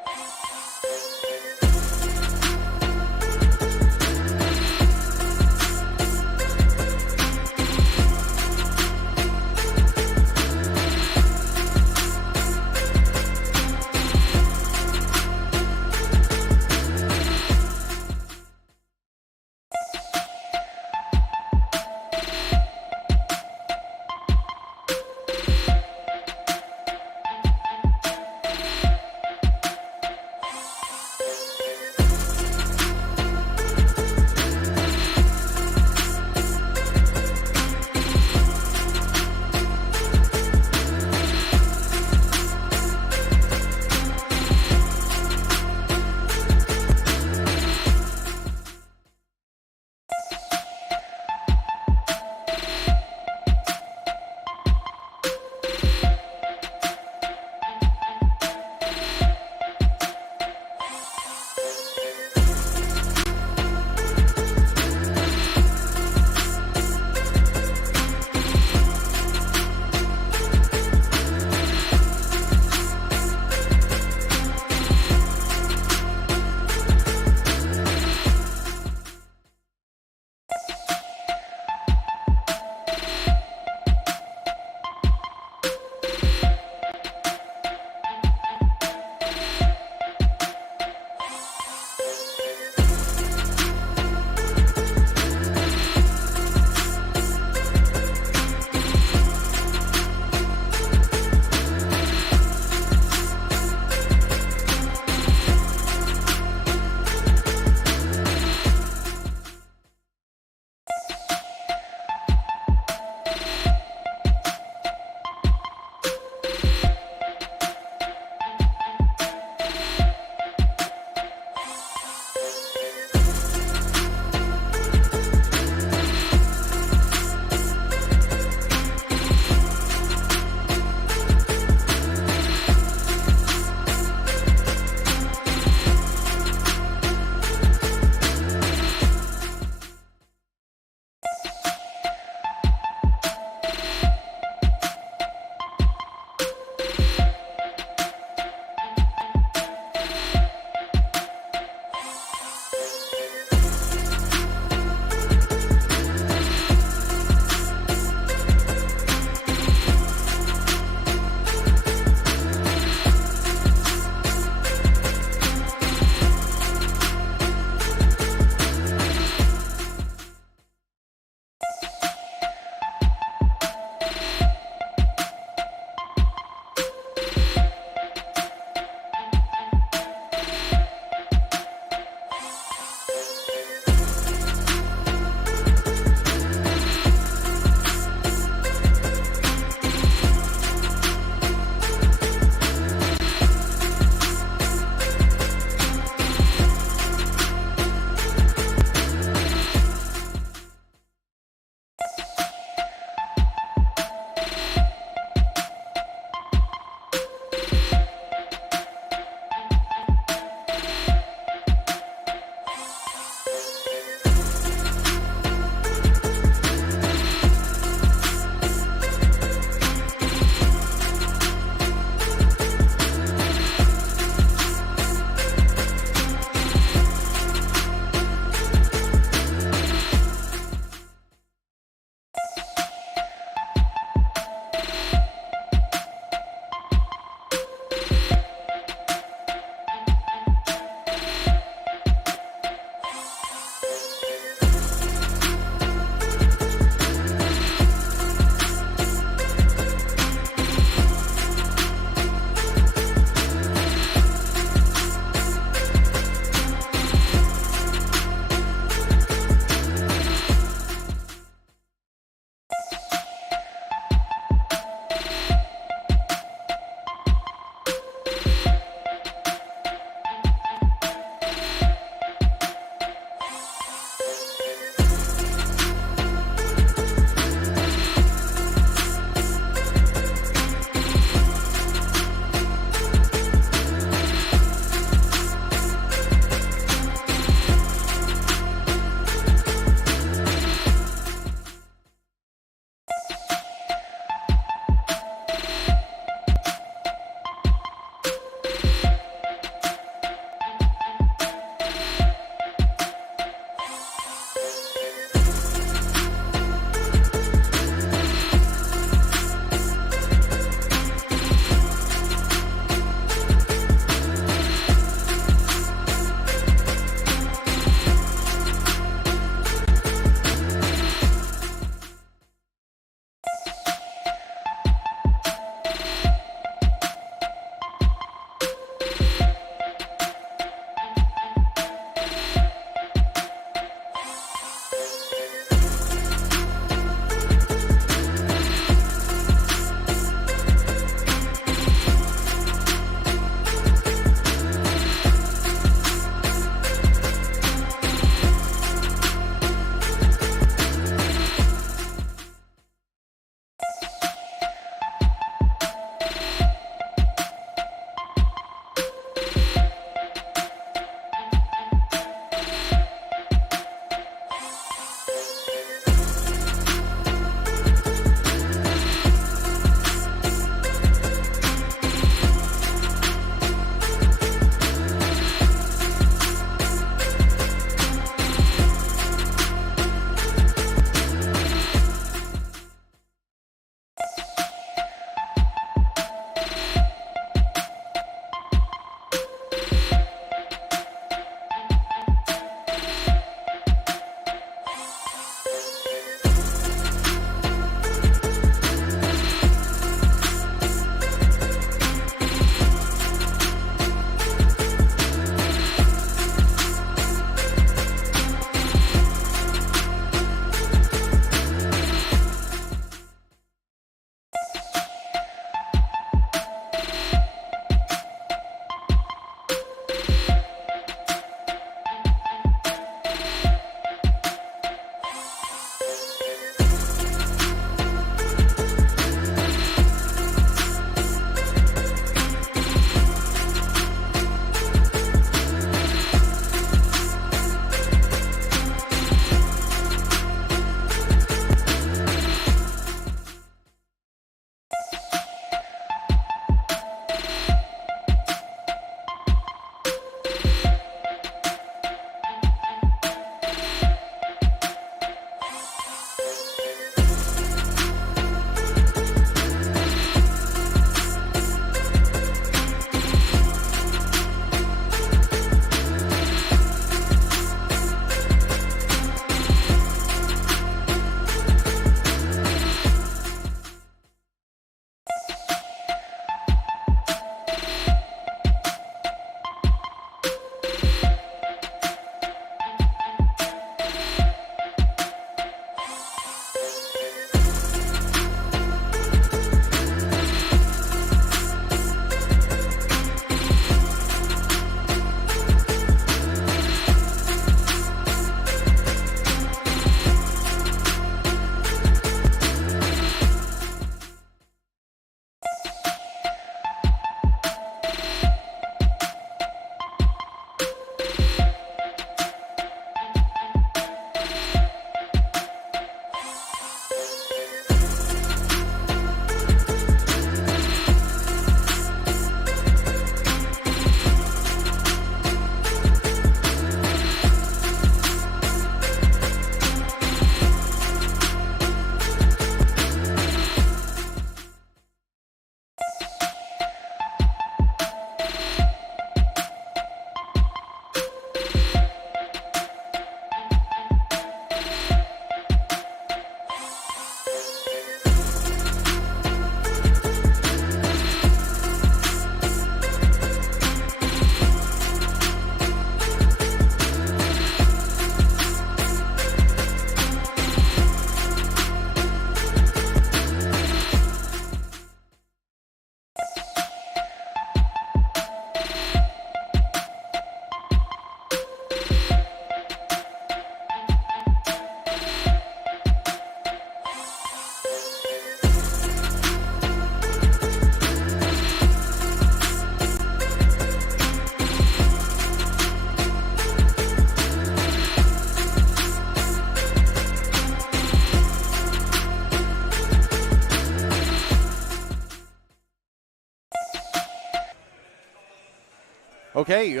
Okay,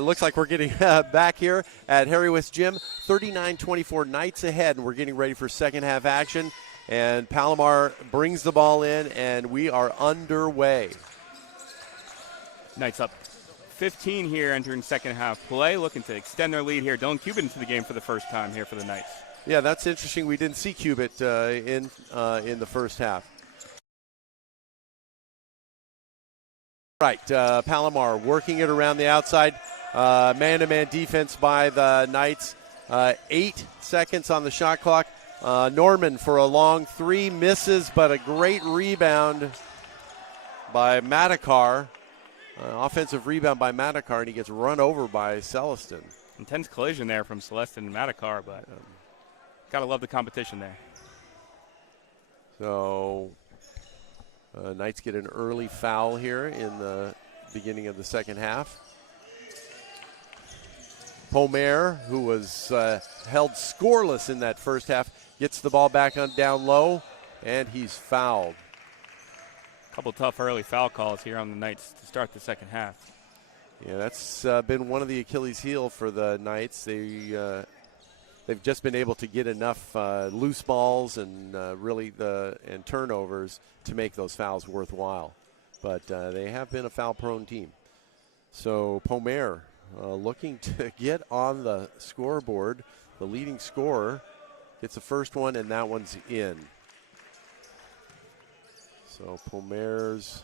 looks like we're getting back here at Harry West Gym. 39-24 Knights ahead, and we're getting ready for second half action. And Palomar brings the ball in, and we are underway. Knights up 15 here entering second half play, looking to extend their lead here. Dylan Cuban into the game for the first time here for the Knights. Yeah, that's interesting. We didn't see Cubitt in the first half. Right, Palomar working it around the outside. Man-to-man defense by the Knights. 8 seconds on the shot clock. Norman for a long three, misses, but a great rebound by Madakar. Offensive rebound by Madakar, and he gets run over by Celestin. Intense collision there from Celestin and Madakar, but gotta love the competition there. So Knights get an early foul here in the beginning of the second half. Palomar, who was held scoreless in that first half, gets the ball back on down low, and he's fouled. A couple tough early foul calls here on the Knights to start the second half. Yeah, that's been one of the Achilles heel for the Knights. They've just been able to get enough loose balls and and turnovers to make those fouls worthwhile. But they have been a foul-prone team. So Palomar looking to get on the scoreboard. The leading scorer gets the first one, and that one's in. So Palomar's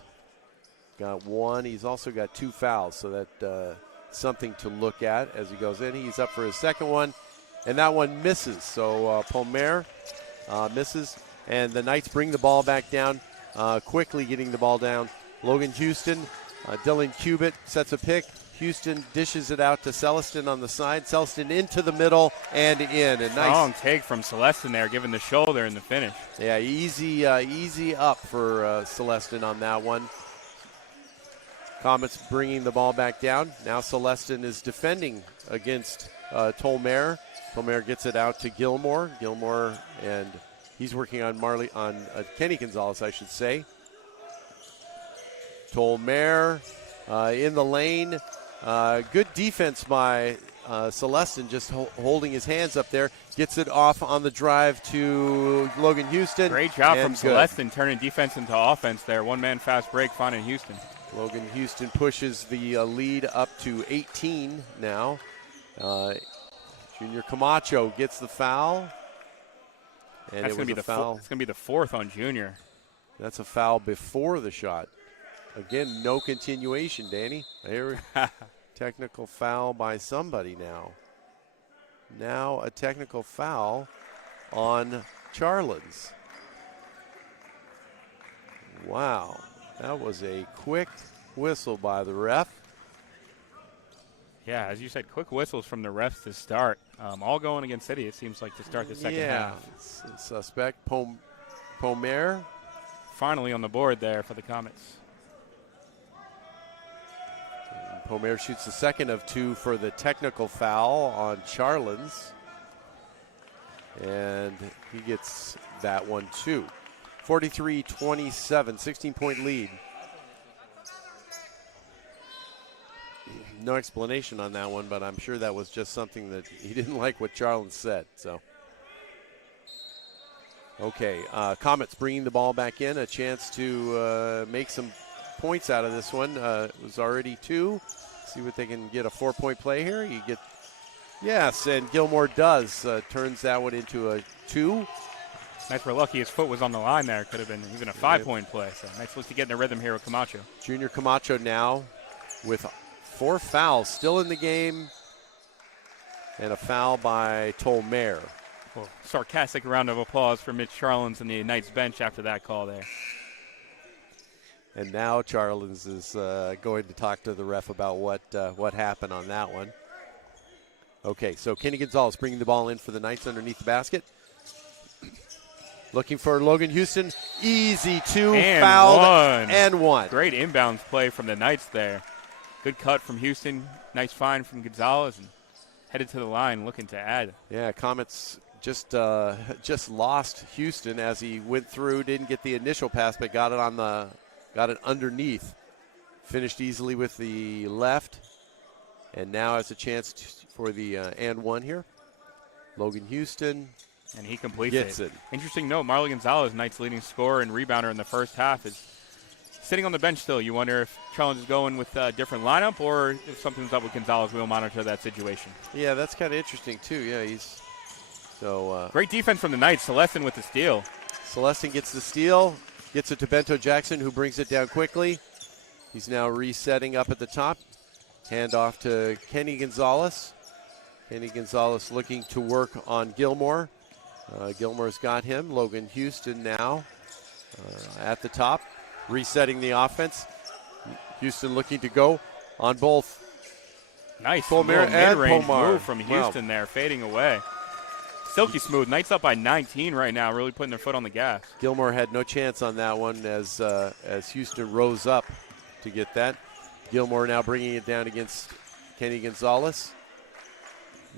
got one. He's also got 2 fouls, so that's something to look at as he goes in. He's up for his second one, and that one misses. So Palomar misses, and the Knights bring the ball back down, quickly getting the ball down. Logan Houston, Dylan Cubitt sets a pick. Houston dishes it out to Celestin on the side. Celestin into the middle and in. A nice long take from Celestin there, giving the shoulder in the finish. Yeah, easy up for Celestin on that one. Comets bringing the ball back down. Now Celestin is defending against Palomar. Palomar gets it out to Gilmore. Gilmore, and he's working on Kenny Gonzalez, I should say. Palomar in the lane. Good defense by Celestin, just holding his hands up there. Gets it off on the drive to Logan Houston. Great job from Celestin, turning defense into offense there. One-man fast break finding Houston. Logan Houston pushes the lead up to 18 now. Junior Camacho gets the foul. And that's going to be it's going to be the fourth on Junior. That's a foul before the shot. Again, no continuation, Danny. Here, technical foul by somebody now. Now a technical foul on Charlins. Wow, that was a quick whistle by the ref. Yeah, as you said, quick whistles from the refs to start. All going against City, it seems like, to start the second half. Yeah, suspect Palomar. Finally on the board there for the Comets. Palomar shoots the second of 2 for the technical foul on Charlins. And he gets that one too. 43-27, 16-point lead. No explanation on that one, but I'm sure that was just something that he didn't like what Charlins said. So, okay, Comets bringing the ball back in, a chance to make some points out of this one. It was already 2. See what they can get a 4-point play here. You get, yes, and Gilmore does. Turns that one into a 2. Knights were lucky his foot was on the line there. Could have been even a 5-point play. So Knights look to get in the rhythm here with Camacho. Junior Camacho now with 4 fouls still in the game, and a foul by Palomar. Well, sarcastic round of applause for Mitch Charlins and the Knights bench after that call there. And now Charlins is going to talk to the ref about what happened on that one. Okay, so Kenny Gonzalez bringing the ball in for the Knights underneath the basket. Looking for Logan Houston. Easy 2, and fouled, one. And 1. Great inbounds play from the Knights there. Good cut from Houston. Nice find from Gonzalez, and headed to the line looking to add. Yeah, Comets just lost Houston as he went through. Didn't get the initial pass, but got it underneath. Finished easily with the left. and now has a chance for the and one here. Logan Houston. And he completes Gets it. Interesting note, Marlon Gonzalez, Knights' leading scorer and rebounder in the first half, is sitting on the bench still. You wonder if Charles is going with a different lineup or if something's up with Gonzalez. We'll monitor that situation. Yeah, that's kind of interesting, too. Yeah, he's so. Great defense from the Knights. Celestin with the steal. Celestin gets the steal, gets it to Bento Jackson, who brings it down quickly. He's now resetting up at the top. Hand off to Kenny Gonzalez. Kenny Gonzalez looking to work on Gilmore. Gilmore's got him. Logan Houston now at the top, resetting the offense. Houston looking to go on both. Nice Palomar and mid-range Palomar. move from Houston there, fading away. Silky smooth. Knights up by 19 right now, really putting their foot on the gas. Gilmore had no chance on that one as Houston rose up to get that. Gilmore now bringing it down against Kenny Gonzalez.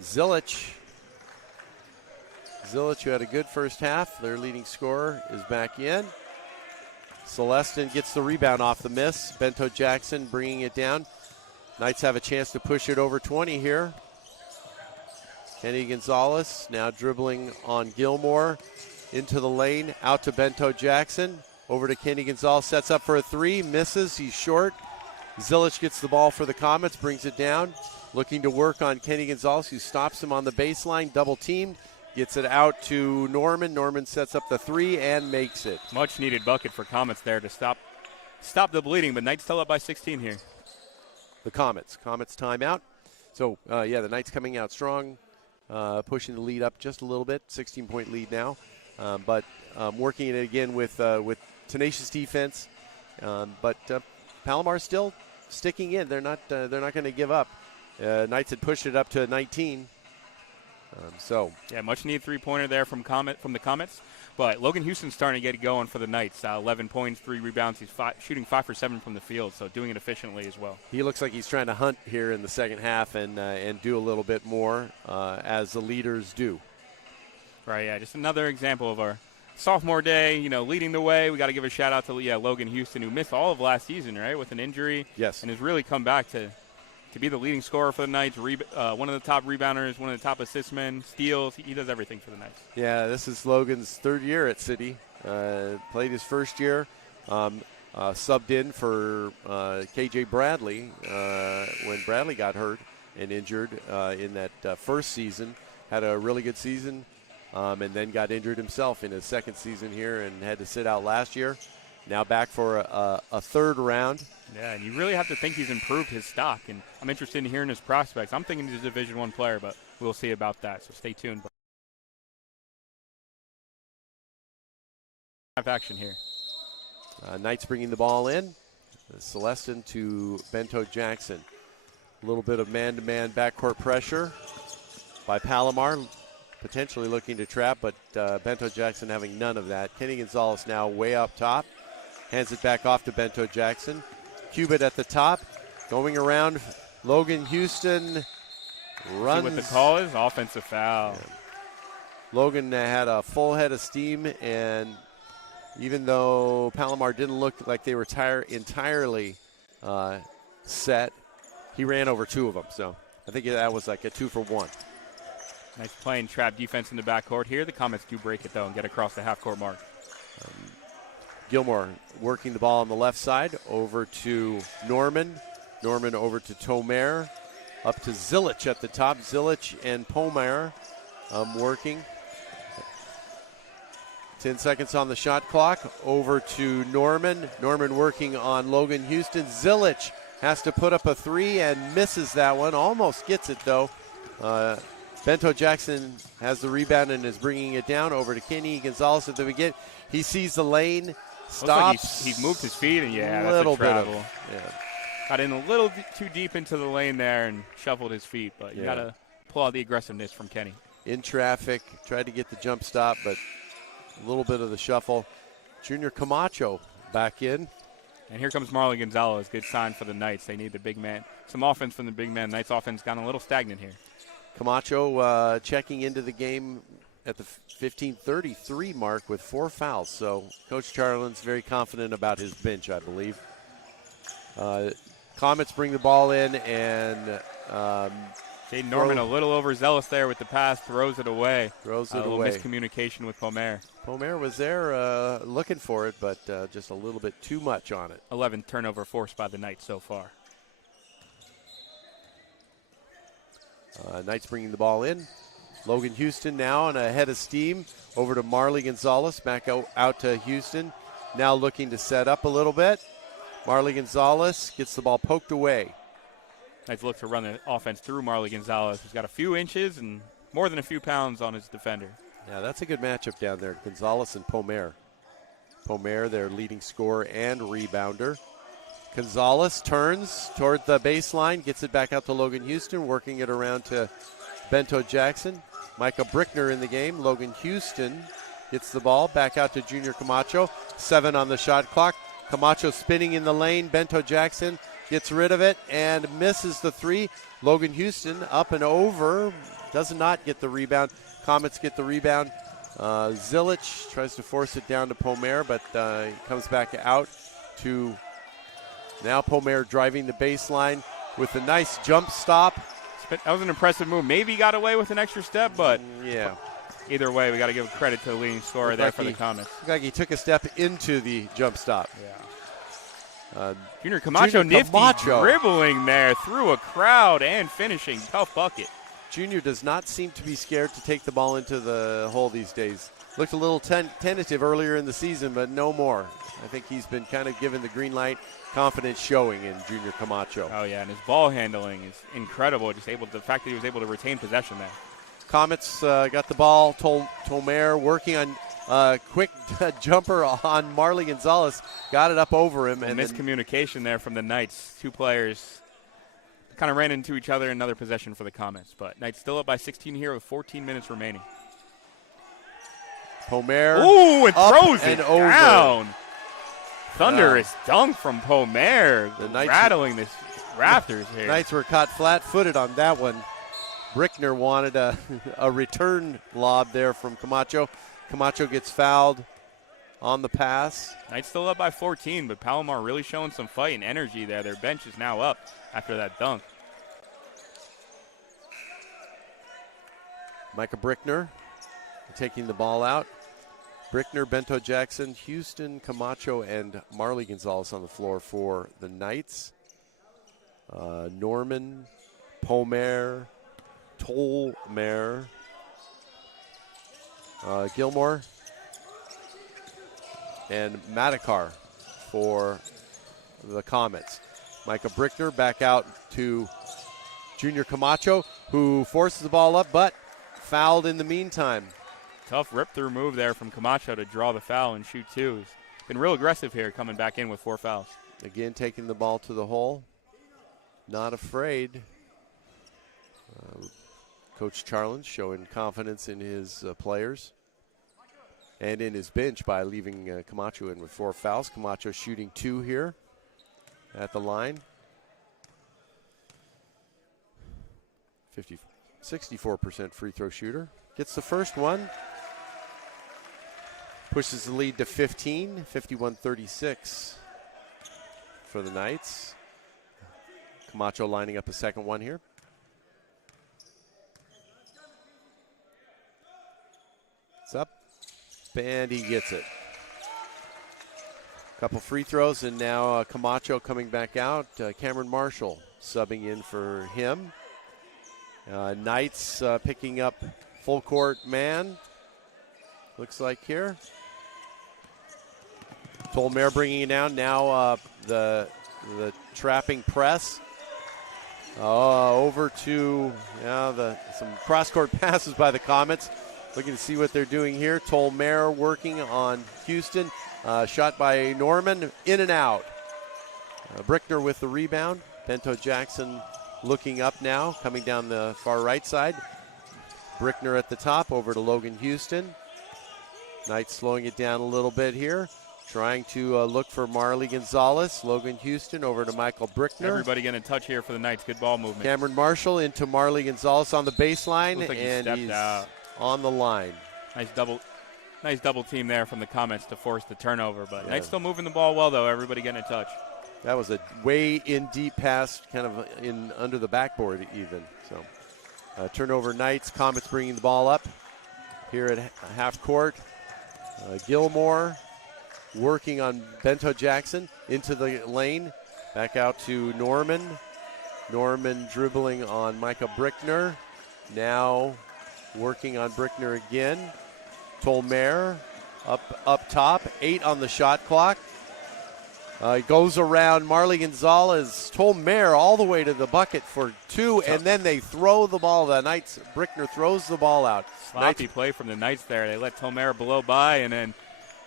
Zilic, who had a good first half, their leading scorer, is back in. Celestin gets the rebound off the miss. Bento Jackson bringing it down. Knights have a chance to push it over 20 here. Kenny Gonzalez now dribbling on Gilmore into the lane, out to Bento Jackson. Over to Kenny Gonzalez, sets up for a three, misses, he's short. Zilic gets the ball for the Comets, brings it down. Looking to work on Kenny Gonzalez, who stops him on the baseline, double teamed. Gets it out to Norman. Norman sets up the three and makes it. Much needed bucket for Comets there to stop the bleeding, but Knights still up by 16 here. The Comets timeout. So, the Knights coming out strong, pushing the lead up just a little bit, 16-point lead now. But working it again with tenacious defense. But Palomar still sticking in. They're not going to give up. Knights had pushed it up to 19. Much needed three-pointer there from the Comets. But Logan Houston's starting to get it going for the Knights. 11 points, 3 rebounds. He's shooting 5 for 7 from the field, so doing it efficiently as well. He looks like he's trying to hunt here in the second half and do a little bit more as the leaders do. Right, yeah, just another example of our sophomore day, leading the way. We got to give a shout-out to Logan Houston, who missed all of last season, right, with an injury. Yes. And has really come back to be the leading scorer for the Knights, one of the top rebounders, one of the top assist men, steals. He does everything for the Knights. Yeah, this is Logan's third year at City. Played his first year, subbed in for KJ Bradley when Bradley got hurt and injured in that first season. Had a really good season and then got injured himself in his second season here and had to sit out last year. Now back for a third round. Yeah, and you really have to think he's improved his stock, and I'm interested in hearing his prospects. I'm thinking he's a Division I player, but we'll see about that, so stay tuned. Have action here. Knights bringing the ball in. Celestin to Bento Jackson. A little bit of man-to-man backcourt pressure by Palomar, potentially looking to trap, but Bento Jackson having none of that. Kenny Gonzalez now way up top. Hands it back off to Bento Jackson. Cubit at the top, going around. Logan Houston runs. See what the call is? Offensive foul. Yeah. Logan had a full head of steam, and even though Palomar didn't look like they were entirely set, he ran over 2 of them. So I think that was like a 2-for-1. Nice playing trap defense in the backcourt here. The Comets do break it, though, and get across the half-court mark. Gilmore working the ball on the left side over to Norman. Norman over to Tomer. Up to Zilic at the top. Zilic and Palomar working. 10 seconds on the shot clock. Over to Norman. Norman working on Logan Houston. Zilic has to put up a 3 and misses that one. Almost gets it, though. Bento Jackson has the rebound and is bringing it down over to Kenny Gonzalez at the beginning. He sees the lane. Stops. Like he moved his feet, and that's a travel. Yeah. Got in a little too deep into the lane there and shuffled his feet, but you got to pull out the aggressiveness from Kenny. In traffic, tried to get the jump stop, but a little bit of the shuffle. Junior Camacho back in. And here comes Marlon Gonzalez. Good sign for the Knights. They need the big man. Some offense from the big man. Knights offense gotten a little stagnant here. Camacho checking into the game at the 15:33 mark with 4 fouls. So Coach Charlin's very confident about his bench, I believe. Comets bring the ball in, and Jaden Norman a little overzealous there with the pass, throws it away. Throws it a little away. Miscommunication with Palomar. Palomar was there looking for it, but just a little bit too much on it. 11th turnover forced by the Knights so far. Knights bringing the ball in. Logan Houston now on a head of steam. Over to Marley Gonzalez, back out to Houston. Now looking to set up a little bit. Marley Gonzalez gets the ball poked away. Knights look to run the offense through Marley Gonzalez, who's got a few inches and more than a few pounds on his defender. Yeah, that's a good matchup down there, Gonzalez and Palomar. Palomar, their leading scorer and rebounder. Gonzalez turns toward the baseline, gets it back out to Logan Houston, working it around to Bento Jackson. Micah Brickner in the game. Logan Houston gets the ball back out to Junior Camacho. 7 on the shot clock. Camacho spinning in the lane. Bento Jackson gets rid of it and misses the 3. Logan Houston up and over. Does not get the rebound. Comets get the rebound. Zilich tries to force it down to Palomar, but he comes back out to now Palomar driving the baseline with a nice jump stop. That was an impressive move. Maybe he got away with an extra step, but yeah. Either way, we got to give credit to the leading scorer there for the Comets. Looked like he took a step into the jump stop. Yeah. Junior Camacho nifty dribbling there through a crowd and finishing. Tough bucket. Junior does not seem to be scared to take the ball into the hole these days. Looked a little tentative earlier in the season, but no more. I think he's been kind of given the green light. Confidence showing in Junior Camacho. Oh, yeah, and his ball handling is incredible. The fact that he was able to retain possession there. Comets got the ball. Palomar working on quick jumper on Marley Gonzalez. Got it up over him. And miscommunication there from the Knights. Two players kind of ran into each other. Another possession for the Comets. But Knights still up by 16 here with 14 minutes remaining. Palomar. Ooh, and throws it over. Down. Thunderous dunk from Palomar, rattling this rafters here. Knights were caught flat-footed on that one. Brickner wanted a return lob there from Camacho. Camacho gets fouled on the pass. Knights still up by 14, but Palomar really showing some fight and energy there. Their bench is now up after that dunk. Micah Brickner taking the ball out. Brickner, Bento Jackson, Houston, Camacho, and Marley Gonzalez on the floor for the Knights. Norman, Palomar, Tolmer, Gilmore, and Madakar for the Comets. Micah Brickner back out to Junior Camacho, who forces the ball up, but fouled in the meantime. Tough rip-through move there from Camacho to draw the foul and shoot 2. He's been real aggressive here, coming back in with 4 fouls. Again, taking the ball to the hole. Not afraid. Coach Charlins showing confidence in his players and in his bench by leaving Camacho in with 4 fouls. Camacho shooting 2 here at the line. 64% free throw shooter. Gets the first one. Pushes the lead to 15, 51-36 for the Knights. Camacho lining up a second one here. It's up, and he gets it. Couple free throws, and now Camacho coming back out. Cameron Marshall subbing in for him. Knights picking up full court man. Looks like here. Palomar bringing it down. Now the trapping press. Over to some cross-court passes by the Comets. Looking to see what they're doing here. Palomar working on Houston. Shot by Norman. In and out. Brickner with the rebound. Bento Jackson looking up now. Coming down the far right side. Brickner at the top. Over to Logan Houston. Knights slowing it down a little bit here. Trying to look for Marley Gonzalez. Logan Houston over to Michael Brickner. Everybody getting a touch here for the Knights. Good ball movement. Cameron Marshall into Marley Gonzalez on the baseline. Looks like and he's out. On the line. Nice double team there from the Comets to force the turnover. But Knights still moving the ball well, though. Everybody getting a touch. That was a way in deep pass, kind of in under the backboard even. So turnover Knights. Comets bringing the ball up here at half court. Gilmore working on Bento Jackson into the lane. Back out to Norman. Norman dribbling on Micah Brickner. Now working on Brickner again. Tolmer up top. 8 on the shot clock. Goes around Marley Gonzalez. Tolmer all the way to the bucket for 2, and then they throw the ball. The Knights, Brickner throws the ball out. Sloppy play from the Knights there. They let Tolmer blow by and then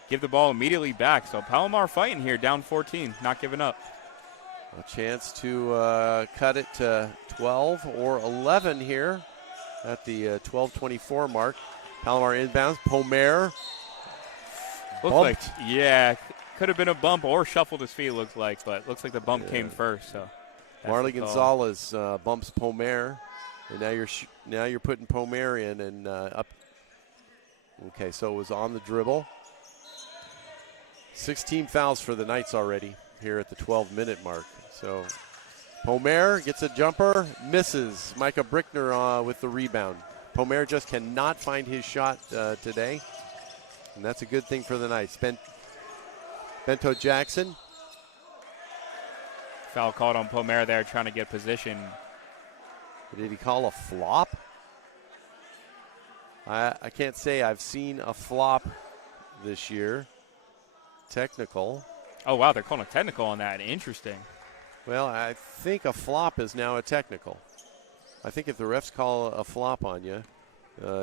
give the ball immediately back. So Palomar fighting here, down 14, not giving up. A chance to cut it to 12 or 11 here at the 12:24 mark. Palomar inbounds. Pomer. Could have been a bump or shuffled his feet, looks like, but looks like the bump came first. So Marley Gonzalez bumps Pomer, and now you're putting Pomer in and up. Okay, so it was on the dribble. 16 fouls for the Knights already here at the 12-minute mark. So Pomer gets a jumper, misses. Micah Brickner with the rebound. Pomer just cannot find his shot today, and that's a good thing for the Knights. Bento Jackson. Foul called on Pomer there, trying to get position. Did he call a flop? I can't say I've seen a flop this year. Technical. Oh, wow, they're calling a technical on that. Interesting. Well, I think a flop is now a technical. I think if the refs call a flop on you,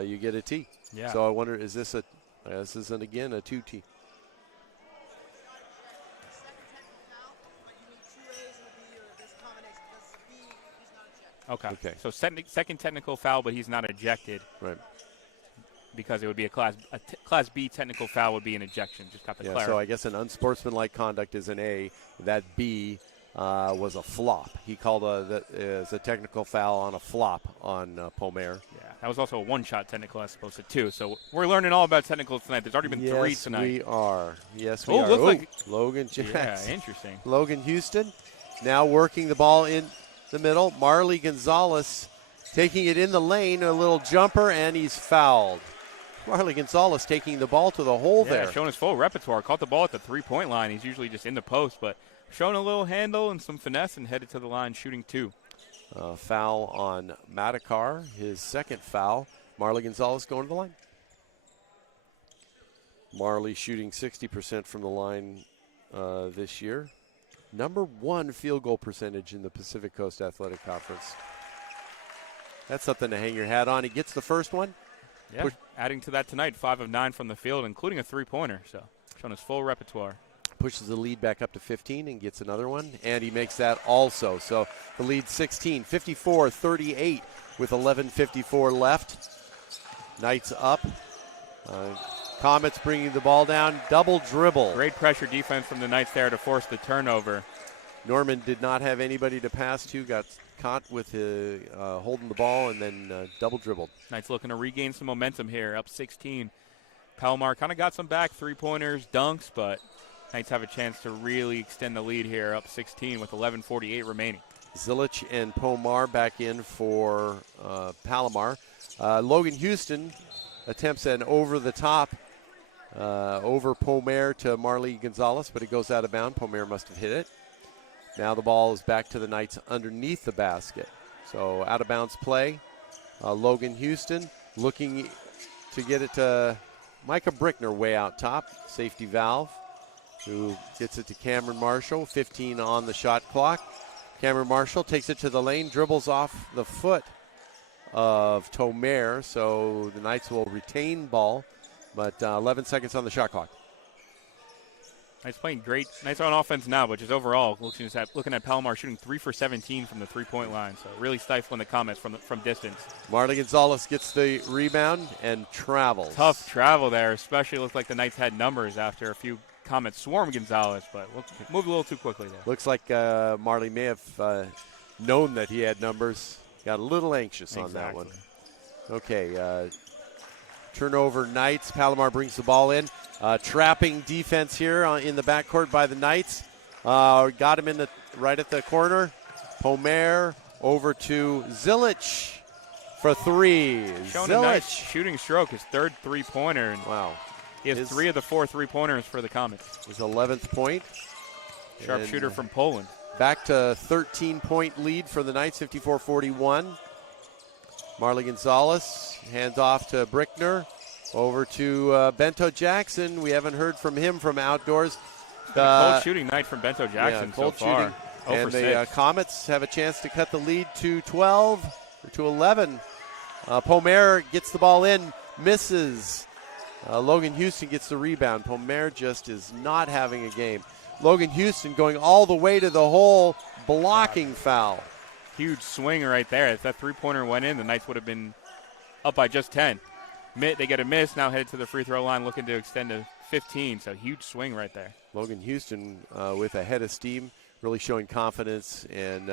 you get a T. Yeah. So I wonder, is this this isn't again a 2T. Okay. So second technical foul, but he's not ejected. Right. Because it would be a Class B technical foul would be an ejection. Just got the clarity. So I guess an unsportsmanlike conduct is an A. That B was a flop. He called as a technical foul on a flop on Pomer. Yeah, that was also a one-shot technical as opposed to 2. So we're learning all about technicals tonight. There's already been 3 tonight. Yes, we are. Looks like Logan Jackson. Yeah, interesting. Logan Houston now working the ball in the middle. Marley Gonzalez taking it in the lane, a little jumper, and he's fouled. Marley Gonzalez taking the ball to the hole there. Showing his full repertoire. Caught the ball at the three-point line. He's usually just in the post, but showing a little handle and some finesse and headed to the line shooting 2. Foul on Madakar, his second foul. Marley Gonzalez going to the line. Marley shooting 60% from the line this year. Number 1 field goal percentage in the Pacific Coast Athletic Conference. That's something to hang your hat on. He gets the first one. Yeah, adding to that tonight, 5 of 9 from the field, including a three-pointer. So showing his full repertoire. Pushes the lead back up to 15 and gets another one. And he makes that also. So the lead 16, 54-38 with 11:54 left. Knights up. Comets bringing the ball down. Double dribble. Great pressure defense from the Knights there to force the turnover. Norman did not have anybody to pass to. Got caught with holding the ball and then double dribbled. Knights looking to regain some momentum here, up 16. Palomar kind of got some back three-pointers, dunks, but Knights have a chance to really extend the lead here, up 16 with 11:48 remaining. Zilich and Pomar back in for Palomar. Logan Houston attempts an over-the-top over Pomer to Marley Gonzalez, but it goes out of bounds. Pomer must have hit it. Now the ball is back to the Knights underneath the basket. So out of bounds play. Logan Houston looking to get it to Micah Brickner way out top. Safety valve, who gets it to Cameron Marshall. 15 on the shot clock. Cameron Marshall takes it to the lane, dribbles off the foot of Tomer. So the Knights will retain ball, but 11 seconds on the shot clock. Knights playing great. Knights are on offense now, but just overall, looking at Palomar shooting 3 for 17 from the three-point line. So really stifling the comments from distance. Marley Gonzalez gets the rebound and travels. Tough travel there, especially looked like the Knights had numbers after a few comments swarmed Gonzalez, but moved a little too quickly there. Looks like Marley may have known that he had numbers. Got a little anxious on that one. Okay, turnover Knights. Palomar brings the ball in. Trapping defense here in the backcourt by the Knights. Got him right at the corner. Palomar over to Zilic for three. Showing a nice shooting stroke, his third three-pointer. Wow. He has 3 of the 4 three-pointers for the Comets. His 11th point. Sharpshooter from Poland. Back to 13-point lead for the Knights, 54-41. Marley Gonzalez hands off to Brickner. Over to Bento Jackson. We haven't heard from him from outdoors. Cold shooting night from Bento Jackson so far. And the Comets have a chance to cut the lead to 12 or to 11. Palomar gets the ball in, misses. Logan Houston gets the rebound. Palomar just is not having a game. Logan Houston going all the way to the hole, blocking foul. Huge swing right there. If that three-pointer went in, the Knights would have been up by just 10. They get a miss, now headed to the free throw line, looking to extend to 15. So huge swing right there. Logan Houston with a head of steam, really showing confidence and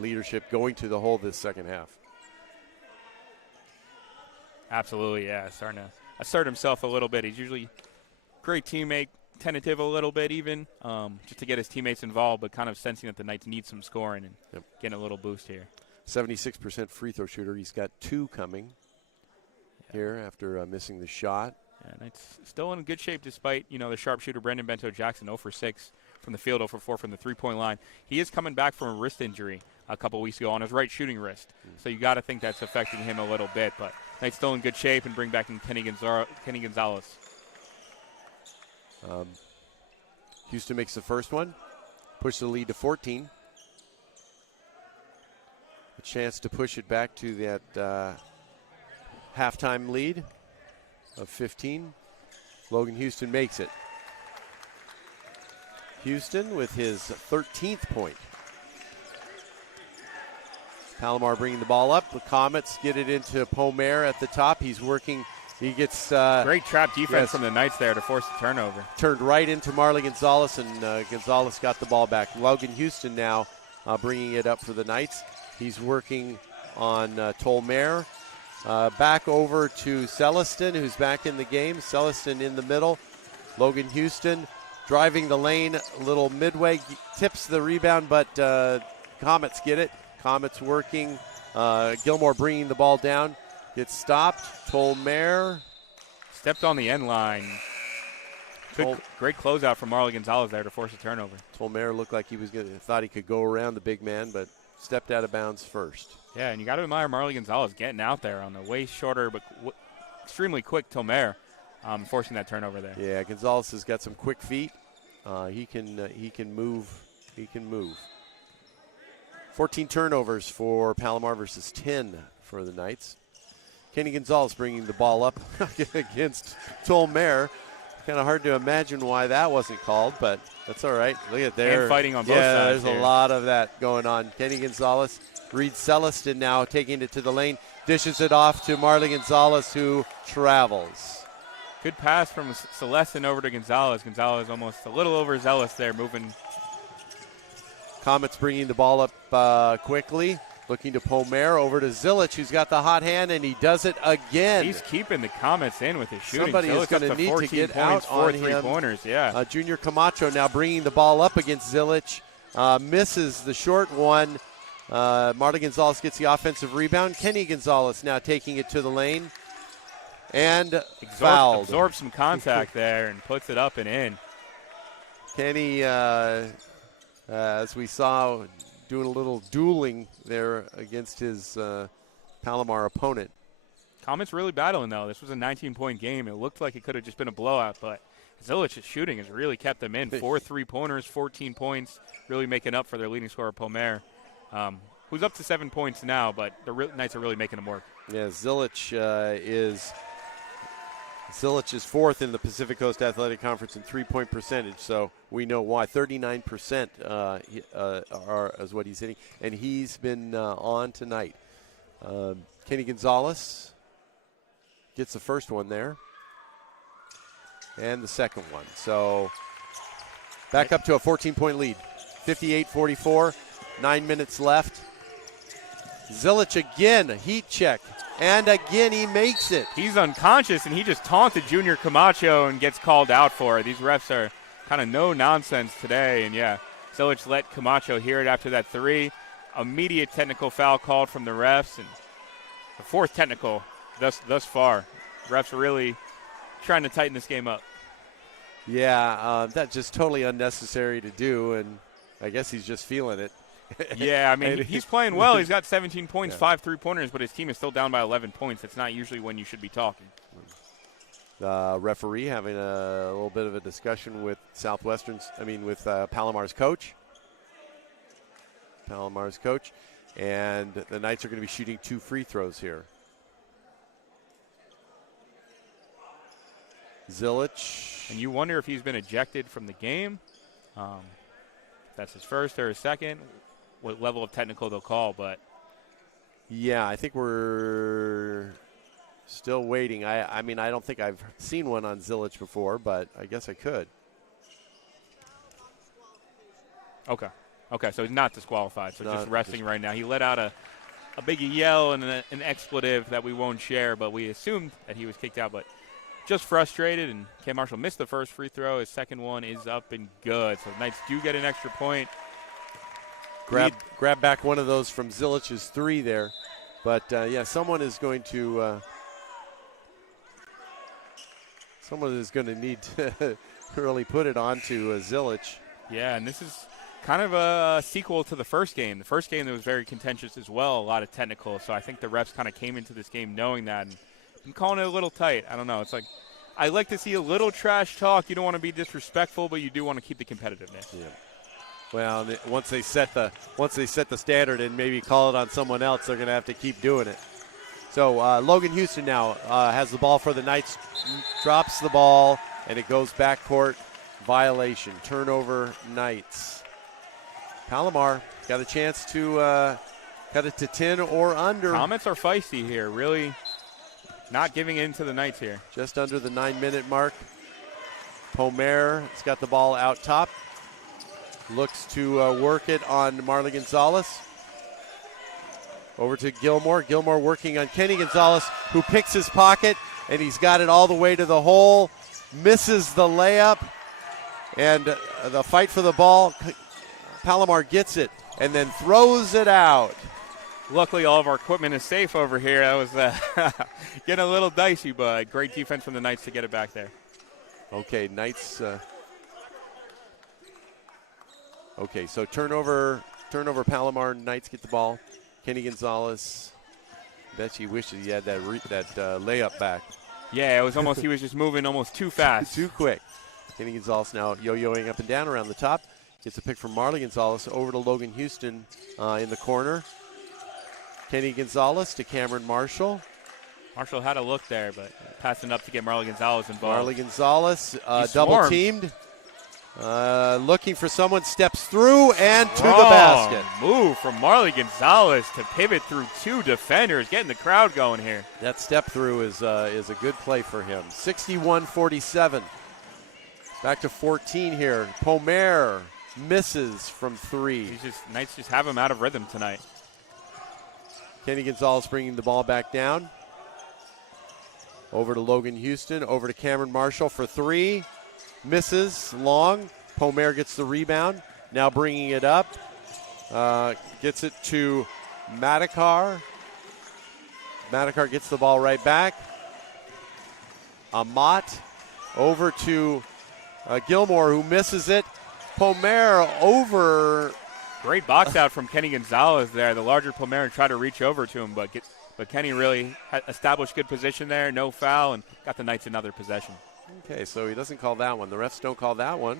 leadership going to the hole this second half. Absolutely, yeah. Starting to assert himself a little bit. He's usually a great teammate, tentative a little bit even, just to get his teammates involved, but kind of sensing that the Knights need some scoring and getting a little boost here. 76% free throw shooter. He's got 2 coming here after missing the shot. Yeah, Knights still in good shape despite, the sharpshooter Brendan Bento Jackson, 0 for 6 from the field, 0 for 4 from the three-point line. He is coming back from a wrist injury a couple weeks ago on his right shooting wrist. So you got to think that's affecting him a little bit, but Knights still in good shape and bring back in Kenny Gonzalez. Houston makes the first one, push the lead to 14. A chance to push it back to that halftime lead of 15. Logan Houston makes it. Houston with his 13th point. Palomar bringing the ball up. The Comets get it into Palomar at the top. He's working. He gets great trap defense from the Knights there to force the turnover. Turned right into Marley Gonzalez, and Gonzalez got the ball back. Logan Houston now bringing it up for the Knights. He's working on Tolmare. Back over to Celestin, who's back in the game. Celestin in the middle. Logan Houston driving the lane a little midway, tips the rebound, but Comets get it. Comets working. Gilmore bringing the ball down. Gets stopped. Tolmare stepped on the end line. Great closeout from Marley Gonzalez there to force a turnover. Tolmare looked like he was thought he could go around the big man, but stepped out of bounds first. Yeah, and you got to admire Marley Gonzalez getting out there on the way shorter but extremely quick Tolmare, forcing that turnover there. Yeah, Gonzalez has got some quick feet. He can move. He can move. 14 turnovers for Palomar versus 10 for the Knights. Kenny Gonzalez bringing the ball up against Tolmare. Kind of hard to imagine why that wasn't called, but that's all right. Look at there. And fighting on both there's sides. A lot of that going on. Kenny Gonzalez reads Celestin now, taking it to the lane, dishes it off to Marley Gonzalez, who travels. Good pass from Celestin over to Gonzalez. Gonzalez almost a little overzealous there, moving. Comets bringing the ball up quickly. Looking to Palomar, over to Zilic, who's got the hot hand, and he does it again. He's keeping the Comets in with his shooting. Somebody is going to need to get out on him. 4 3-pointers, yeah. Junior Camacho now bringing the ball up against Zilic. Misses the short one. Marta Gonzalez gets the offensive rebound. Kenny Gonzalez now taking it to the lane. And fouled. Absorbs some contact there and puts it up and in. Kenny, as we saw, doing a little dueling there against his Palomar opponent. Comets really battling, though. This was a 19-point game. It looked like it could have just been a blowout, but Zilic's shooting has really kept them in. 4 3-pointers, 14 points, really making up for their leading scorer, Palomar, who's up to 7 points now, but the Knights are really making him work. Yeah, Zilic is fourth in the Pacific Coast Athletic Conference in three-point percentage, so we know why. 39% is what he's hitting, and he's been on tonight. Kenny Gonzalez gets the first one there, and the second one. So back up to a 14-point lead, 58-44, 9 minutes left. Zilic again, heat check. And again, he makes it. He's unconscious, and he just taunted Junior Camacho and gets called out for it. These refs are kind of no nonsense today. And, yeah, Zilich let Camacho hear it after that three. Immediate technical foul called from the refs, and the fourth technical thus far. Refs are really trying to tighten this game up. Yeah, that's just totally unnecessary to do, and I guess he's just feeling it. Yeah, I mean, he's playing well. He's got 17 points, Yeah. 5 3-pointers, but his team is still down by 11 points. That's not usually when you should be talking. The referee having a little bit of a discussion with Palomar's coach. And the Knights are going to be shooting 2 free throws here. Zilich. And you wonder if he's been ejected from the game. That's his first or his second. What level of technical they'll call, but. Yeah, I think we're still waiting. I mean, I don't think I've seen one on Zilich before, but I guess I could. Okay, so he's not disqualified, so Not just resting right now. He let out a big yell and an expletive that we won't share, but we assumed that he was kicked out, but just frustrated, and Cam Marshall missed the first free throw. His second one is up and good, so the Knights do get an extra point. Grab back one of those from Zilich's 3 there. But, yeah, someone is going to need to really put it onto Zilich. Yeah, and this is kind of a sequel to the first game. The first game that was very contentious as well, a lot of technical. So I think the refs kind of came into this game knowing that, and I'm calling it a little tight. I don't know. It's like I like to see a little trash talk. You don't want to be disrespectful, but you do want to keep the competitiveness. Yeah. Well, once they set the standard and maybe call it on someone else, they're going to have to keep doing it. So Logan Houston now has the ball for the Knights, drops the ball, and it goes backcourt violation. Turnover, Knights. Palomar got a chance to cut it to 10 or under. Comments are feisty here, really not giving in to the Knights here. Just under the 9-minute mark. Palomar has got the ball out top. Looks to work it on Marley Gonzalez. Over to Gilmore. Gilmore working on Kenny Gonzalez, who picks his pocket, and he's got it all the way to the hole. Misses the layup. And the fight for the ball. Palomar gets it and then throws it out. Luckily, all of our equipment is safe over here. That was getting a little dicey, but great defense from the Knights to get it back there. Okay, Knights. Okay, so turnover, Palomar. Knights get the ball. Kenny Gonzalez. Bet he wishes he had that layup back. Yeah, it was almost he was just moving almost too fast. Too quick. Kenny Gonzalez now yo-yoing up and down around the top. Gets a pick from Marley Gonzalez over to Logan Houston in the corner. Kenny Gonzalez to Cameron Marshall. Marshall had a look there, but passing up to get Marley Gonzalez involved. Marley Gonzalez double-teamed. Looking for someone, steps through and to the basket. Move from Marley Gonzalez to pivot through 2 defenders, getting the crowd going here. That step through is a good play for him. 61-47. Back to 14 here. Palomar misses from 3. Knights just have him out of rhythm tonight. Kenny Gonzalez bringing the ball back down. Over to Logan Houston. Over to Cameron Marshall for 3. Misses long. Palomar gets the rebound. Now bringing it up. Gets it to Madakar. Madakar gets the ball right back. Amat over to Gilmore, who misses it. Palomar over. Great box out from Kenny Gonzalez there. The larger Palomar tried to reach over to him, but Kenny really established good position there. No foul, and got the Knights another possession. Okay, so he doesn't call that one. The refs don't call that one.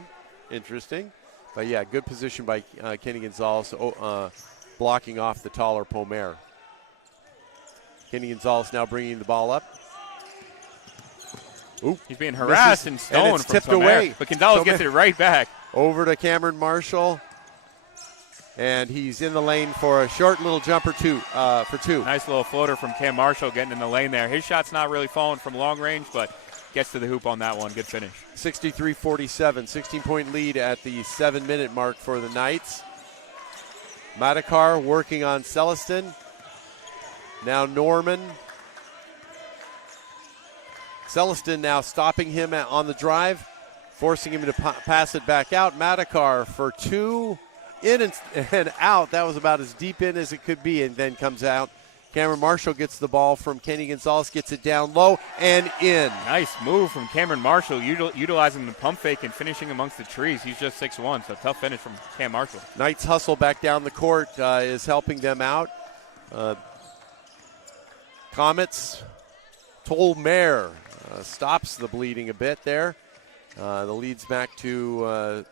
Interesting. But, yeah, good position by Kenny Gonzalez blocking off the taller Palomar. Kenny Gonzalez now bringing the ball up. Ooh, he's being harassed and stolen and it's from tipped Palomar, away. But Gonzalez gets it right back. Over to Cameron Marshall. And he's in the lane for a short little jumper for 2. Nice little floater from Cam Marshall getting in the lane there. His shot's not really falling from long range, but gets to the hoop on that one. Good finish. 63-47, 16-point lead at the 7-minute mark for the Knights. Madakar working on Celestin. Now Norman. Celestin now stopping him on the drive, forcing him to pass it back out. Madakar for 2. in and out. That was about as deep in as it could be, and then comes out. Cameron Marshall gets the ball from Kenny Gonzalez, gets it down low and in. Nice move from Cameron Marshall, utilizing the pump fake and finishing amongst the trees. He's just 6'1", so tough finish from Cam Marshall. Knights hustle back down the court is helping them out. Comets, Palomar stops the bleeding a bit there. The lead's back to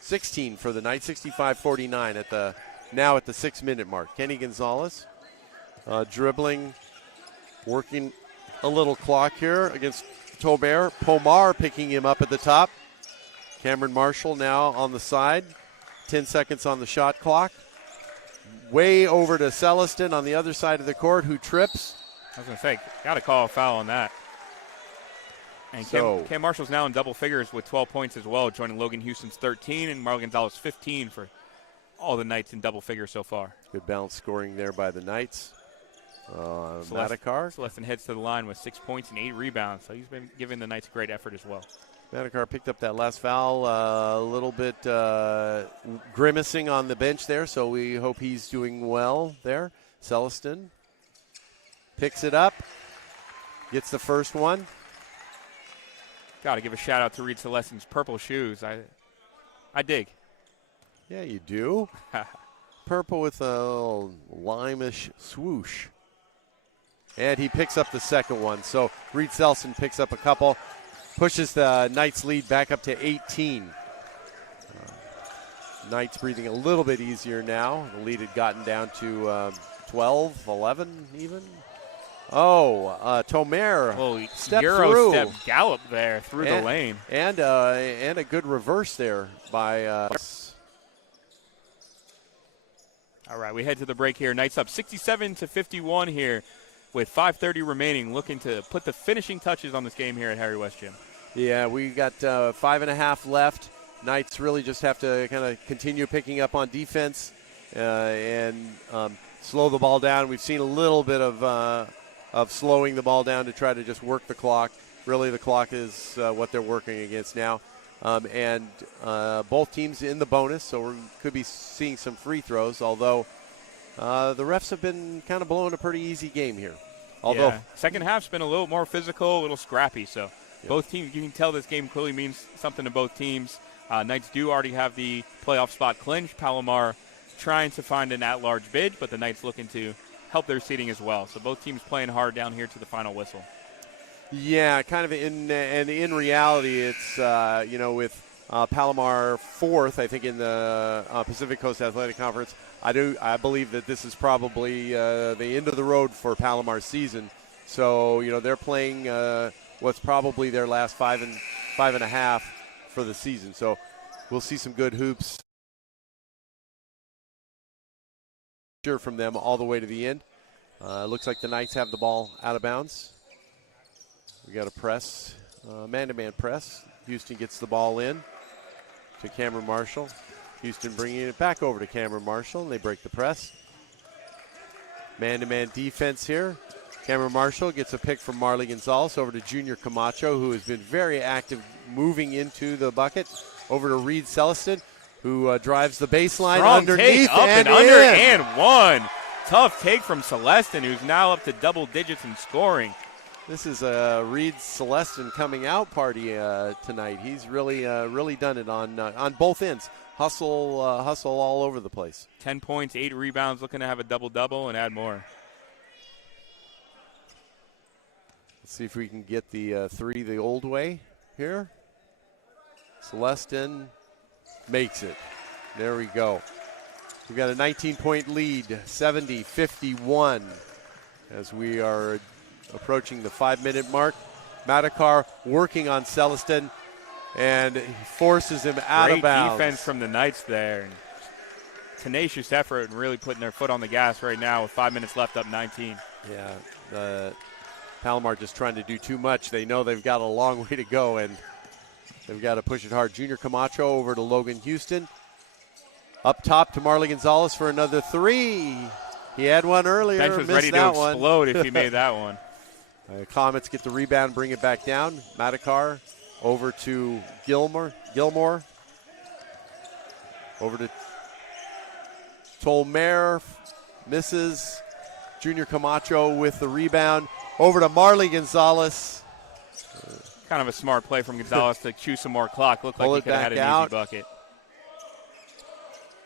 16 for the Knights, 65-49 now at the 6-minute mark. Kenny Gonzalez dribbling, working a little clock here against Tobert. Palomar picking him up at the top. Cameron Marshall now on the side. 10 seconds on the shot clock. Way over to Celestin on the other side of the court, who trips. I was going to say, got to call a foul on that. And Cam Marshall's now in double figures with 12 points as well, joining Logan Houston's 13 and Marlon Gonzalez 15 for all the Knights in double figures so far. Good balance scoring there by the Knights. Madakar. Celestin heads to the line with 6 points and 8 rebounds, so he's been giving the Knights a great effort as well. Madakar picked up that last foul, a little bit grimacing on the bench there, so we hope he's doing well there. Celestin picks it up, gets the first one. Got to give a shout out to Reed Celestin's purple shoes. I dig. Yeah, you do. Purple with a little lime-ish swoosh. And he picks up the second one. So Reed Celestin picks up a couple, pushes the Knights lead back up to 18. Knights breathing a little bit easier now. The lead had gotten down to 12, 11 even. Tomer stepped through. Step gallop there through the lane. And a good reverse there by All right, we head to the break here. Knights up 67-51 here with 5:30 remaining, looking to put the finishing touches on this game here at Harry West Gym. Yeah, we got 5.5 left. Knights really just have to kind of continue picking up on defense and slow the ball down. We've seen a little bit of slowing the ball down to try to just work the clock. Really, the clock is what they're working against now. And both teams in the bonus, so we could be seeing some free throws, although the refs have been kind of blowing a pretty easy game here. Although second half's been a little more physical, a little scrappy, so both teams, you can tell this game clearly means something to both teams. Knights do already have the playoff spot clinched. Palomar trying to find an at-large bid, but the Knights looking to help their seeding as well. So both teams playing hard down here to the final whistle. Yeah, kind of in reality, it's with Palomar fourth, I think in the Pacific Coast Athletic Conference. I believe that this is probably the end of the road for Palomar's season. So they're playing what's probably their last 5.5 for the season. So we'll see some good hoops from them all the way to the end. Looks like the Knights have the ball out of bounds. We got a press, man-to-man press. Houston gets the ball in to Cameron Marshall. Houston bringing it back over to Cameron Marshall, and they break the press. Man-to-man defense here. Cameron Marshall gets a pick from Marley Gonzalez over to Junior Camacho, who has been very active moving into the bucket. Over to Reed Celestin, who drives the baseline. Strong underneath take, up and under and one. Tough take from Celestin, who's now up to double digits in scoring. This is a Reed Celestin coming out party tonight. He's really done it on both ends. Hustle all over the place. 10 points, 8 rebounds, looking to have a double-double and add more. Let's see if we can get the three the old way here. Celestin makes it. There we go. We've got a 19-point lead, 70-51, as we are approaching the 5-minute mark. Madakar working on Celestin, and he forces him out of bounds. Great defense from the Knights there. Tenacious effort and really putting their foot on the gas right now with 5 minutes left, up 19. Yeah, Palomar just trying to do too much. They know they've got a long way to go, and they've got to push it hard. Junior Camacho over to Logan Houston. Up top to Marley Gonzalez for another three. He had one earlier. Bench was ready to explode if he made that one. Comets get the rebound, bring it back down. Madakar over to Gilmore. Over to Palomar misses. Junior Camacho with the rebound. Over to Marley Gonzalez. Kind of a smart play from Gonzalez to chew some more clock. Looked like he could have had an easy bucket.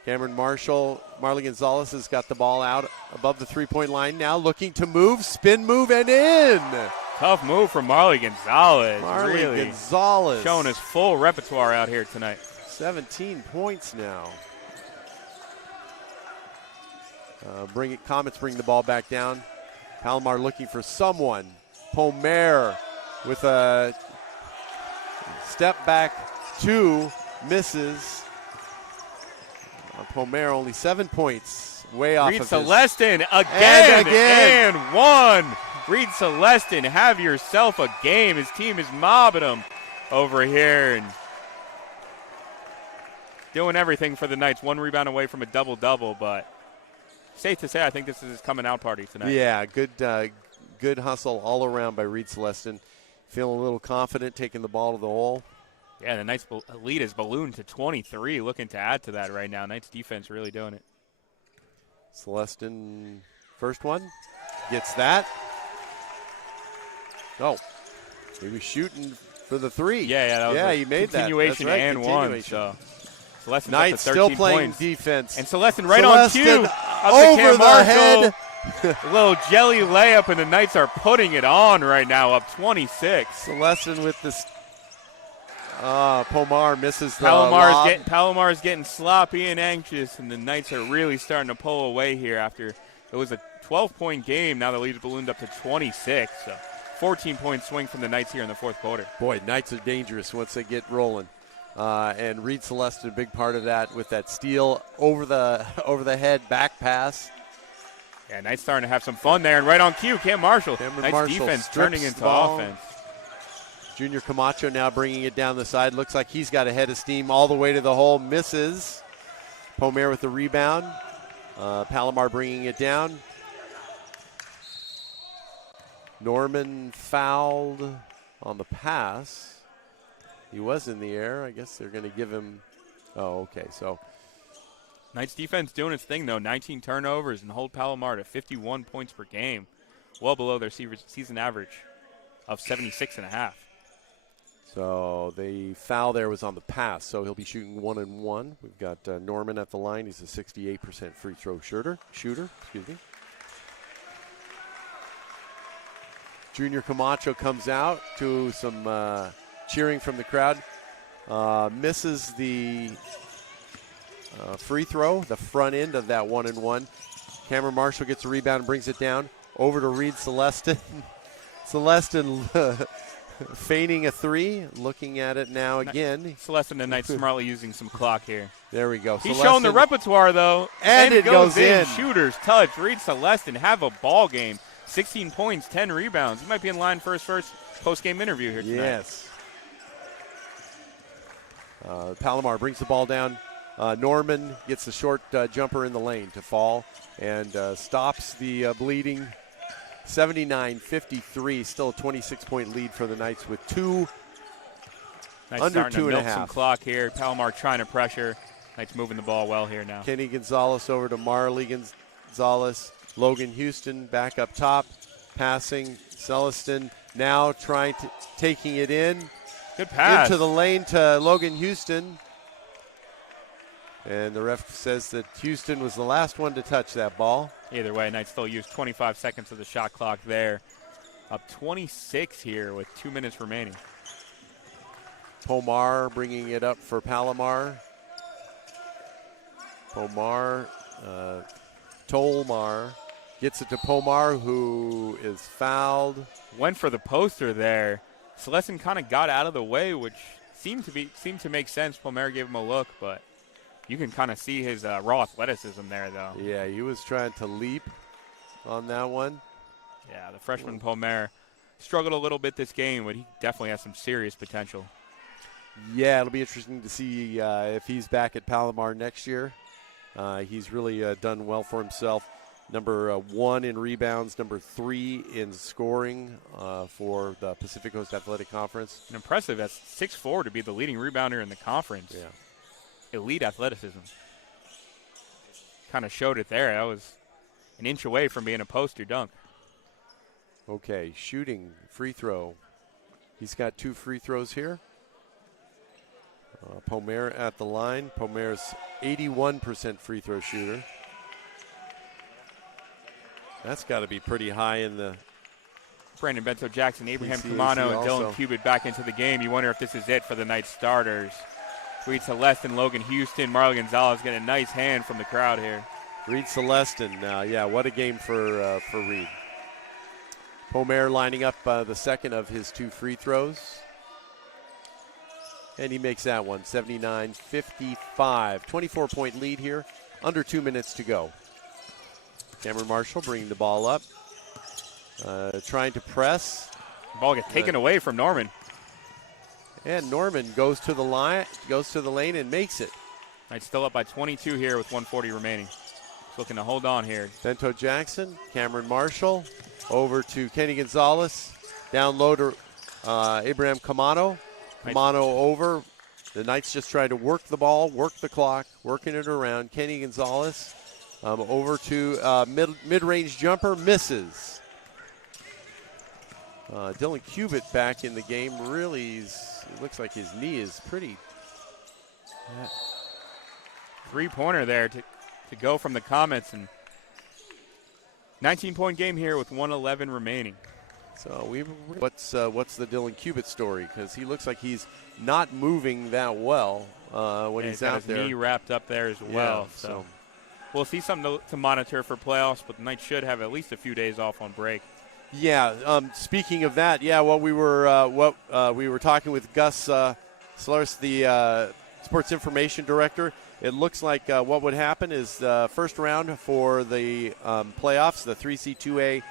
Cameron Marshall, Marley Gonzalez has got the ball out above the three-point line now, looking to move, spin move, and in. Tough move from Marley Gonzalez. Marley really Gonzalez. Showing his full repertoire out here tonight. 17 points now. Comets bring the ball back down. Palomar looking for someone. Palomar with a step back two, misses. Palomar only 7 points, way off Reed of Celestin his. again And and one. Reed Celestin, have yourself a game. His team is mobbing him over here and doing everything for the Knights. One rebound away from a double-double, but safe to say I think this is his coming out party tonight. Yeah, good hustle all around by Reed Celestin. Feeling a little confident taking the ball to the hole. Yeah, the Knights lead is ballooned to 23, looking to add to that right now. Knights defense really doing it. Celestin, first one, gets that. Oh, he was shooting for the three. Yeah, that was he made continuation that. Right, and one. So Celestin's Knights up to 13 still playing points. defense. And Celestin right on cue. Over the head. A little jelly layup, and the Knights are putting it on right now, up 26. Celestin with this. Palomar misses the Palomar is getting sloppy and anxious, and the Knights are really starting to pull away here after it was a 12-point game. Now the lead is ballooned up to 26. So 14-point swing from the Knights here in the fourth quarter. Boy, Knights are dangerous once they get rolling. And Reed Celestin, a big part of that with that steal over the head back pass. Yeah, Knights starting to have some fun there, and right on cue, Cam Marshall. Knights defense turning into offense. Junior Camacho now bringing it down the side. Looks like he's got a head of steam all the way to the hole. Misses. Palomar with the rebound. Palomar bringing it down. Norman fouled on the pass. He was in the air. I guess they're going to give him. Oh, okay. So Knights defense doing its thing, though. 19 turnovers and hold Palomar to 51 points per game, well below their season average of 76.5. So the foul there was on the pass, so he'll be shooting 1-and-1. We've got Norman at the line. He's a 68% free throw shooter. Junior Camacho comes out to some cheering from the crowd. Misses the free throw, the front end of that 1-and-1. Cameron Marshall gets a rebound and brings it down. Over to Reed Celestin. Celestin feigning a three, looking at it now again. Celestin and Knights smartly using some clock here. There we go. He's showing the repertoire, though. And it goes in. Shooter's touch. Reed Celestin have a ball game. 16 points, 10 rebounds. He might be in line for his first post-game interview here tonight. Yes. Palomar brings the ball down. Norman gets the short jumper in the lane to fall and stops the bleeding. 79-53, still a 26-point lead for the Knights with under 2.5. Some clock here. Palomar trying to pressure. Knights moving the ball well here now. Kenny Gonzalez over to Marley Gonzalez. Logan Houston back up top, passing. Celestin now taking it in. Good pass. Into the lane to Logan Houston. And the ref says that Houston was the last one to touch that ball. Either way, Knights still use 25 seconds of the shot clock there. Up 26 here with 2 minutes remaining. Palomar bringing it up for Palomar. Tolmar gets it to Palomar, who is fouled. Went for the poster there. Celestin kind of got out of the way, which seemed to make sense. Palomar gave him a look, but you can kind of see his raw athleticism there, though. Yeah, he was trying to leap on that one. Yeah, the freshman Palomar struggled a little bit this game, but he definitely has some serious potential. Yeah, it'll be interesting to see if he's back at Palomar next year. He's really done well for himself. Number 1 in rebounds, number 3 in scoring for the Pacific Coast Athletic Conference. And impressive at 6'4" to be the leading rebounder in the conference. Yeah. Elite athleticism. kind of showed it there. That was an inch away from being a poster dunk. Okay, shooting free throw. He's got 2 free throws here. Palomar at the line. Palomar's 81% free throw shooter. That's got to be pretty high in the Brandon Bento Jackson, Abraham PCAC Camano, and also. Dylan Cubitt back into the game. You wonder if this is it for the Knights starters. Reed Celestin, Logan Houston, Marlon Gonzalez getting a nice hand from the crowd here. Reed Celestin. Yeah, what a game for Reed. Palomar lining up the second of his 2 free throws. And he makes that one, 79-55. 24-point lead here, under 2 minutes to go. Cameron Marshall bringing the ball up, trying to press. The ball gets taken away from Norman. And Norman goes to the lane and makes it. Knights still up by 22 here with 1:40 remaining. Looking to hold on here. Bento Jackson, Cameron Marshall, over to Kenny Gonzalez, down low to Abraham Camano. Camano over. The Knights just try to work the ball, work the clock, working it around. Kenny Gonzalez over to mid-range jumper, misses. Dylan Cubitt back in the game. Really, it looks like his knee is pretty. Three-pointer there to go from the Comets. And 19-point game here with 1:11 remaining. So what's the Dylan Cubitt story? Because he looks like he's not moving that well when he's out there. His knee wrapped up there as well. Yeah, so we'll see something to monitor for playoffs, but the Knights should have at least a few days off on break. Yeah. Speaking of that, what we were talking with Gus Slurs, the sports information director. It looks like what would happen is the first round for the playoffs, the 3C2A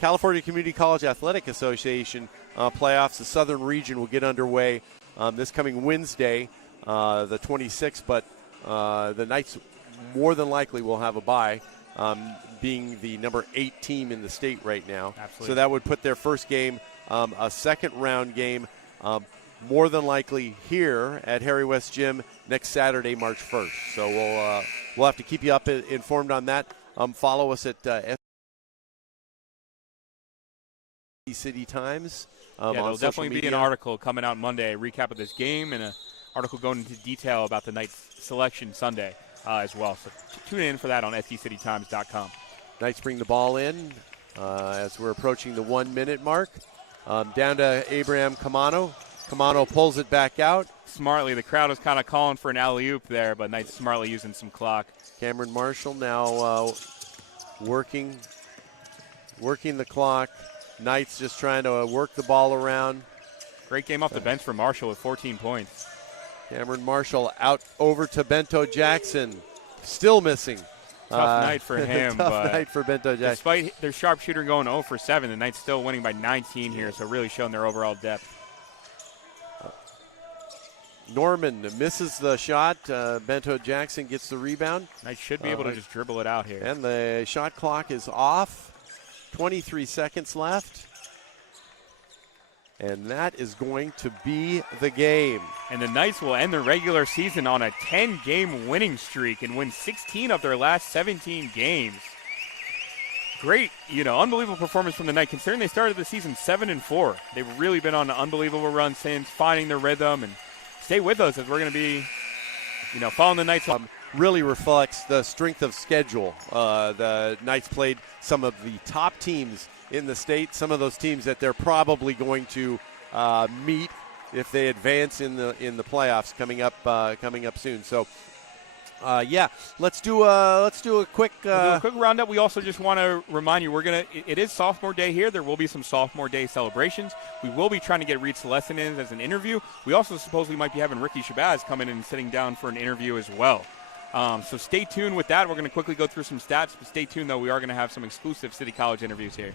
California Community College Athletic Association playoffs. The Southern Region will get underway this coming Wednesday, the 26th, but the Knights more than likely will have a bye, being the number 8 team in the state right now. Absolutely. So that would put their first game, a second round game, more than likely here at Harry West Gym next Saturday, March 1st. So we'll have to keep you informed on that. Follow us at City Times. There'll definitely be an article coming out Monday, a recap of this game, and an article going into detail about the Knights selection Sunday as well. So tune in for that on sccitytimes.com. Knights bring the ball in as we're approaching the 1 minute mark. Down to Abraham Camano. Camano pulls it back out. Smartly, the crowd was kind of calling for an alley-oop there, but Knights smartly using some clock. Cameron Marshall now working the clock. Knights just trying to work the ball around. Great game off the bench for Marshall with 14 points. Cameron Marshall out over to Bento Jackson. Still missing. Tough night for him. Tough night for Bento Jackson. Despite their sharpshooter going 0 for 7, the Knights still winning by 19 here, so really showing their overall depth. Norman misses the shot. Bento Jackson gets the rebound. Knights should be able to just dribble it out here. And the shot clock is off. 23 seconds left. And that is going to be the game. And the Knights will end the regular season on a 10-game winning streak and win 16 of their last 17 games. Great, unbelievable performance from the Knights, considering they started the season 7-4. They've really been on an unbelievable run since, finding their rhythm. And stay with us as we're going to be, following the Knights. Really reflects the strength of schedule. The Knights played some of the top teams in the state, some of those teams that they're probably going to meet if they advance in the playoffs coming up soon. So let's do a quick roundup. We also just want to remind you it is sophomore day here. There will be some sophomore day celebrations. We will be trying to get Reed Celestin in as an interview. We also supposedly might be having Ricky Shabazz coming in and sitting down for an interview as well. So stay tuned with that. We're going to quickly go through some stats, but stay tuned, though. We are going to have some exclusive City College interviews here.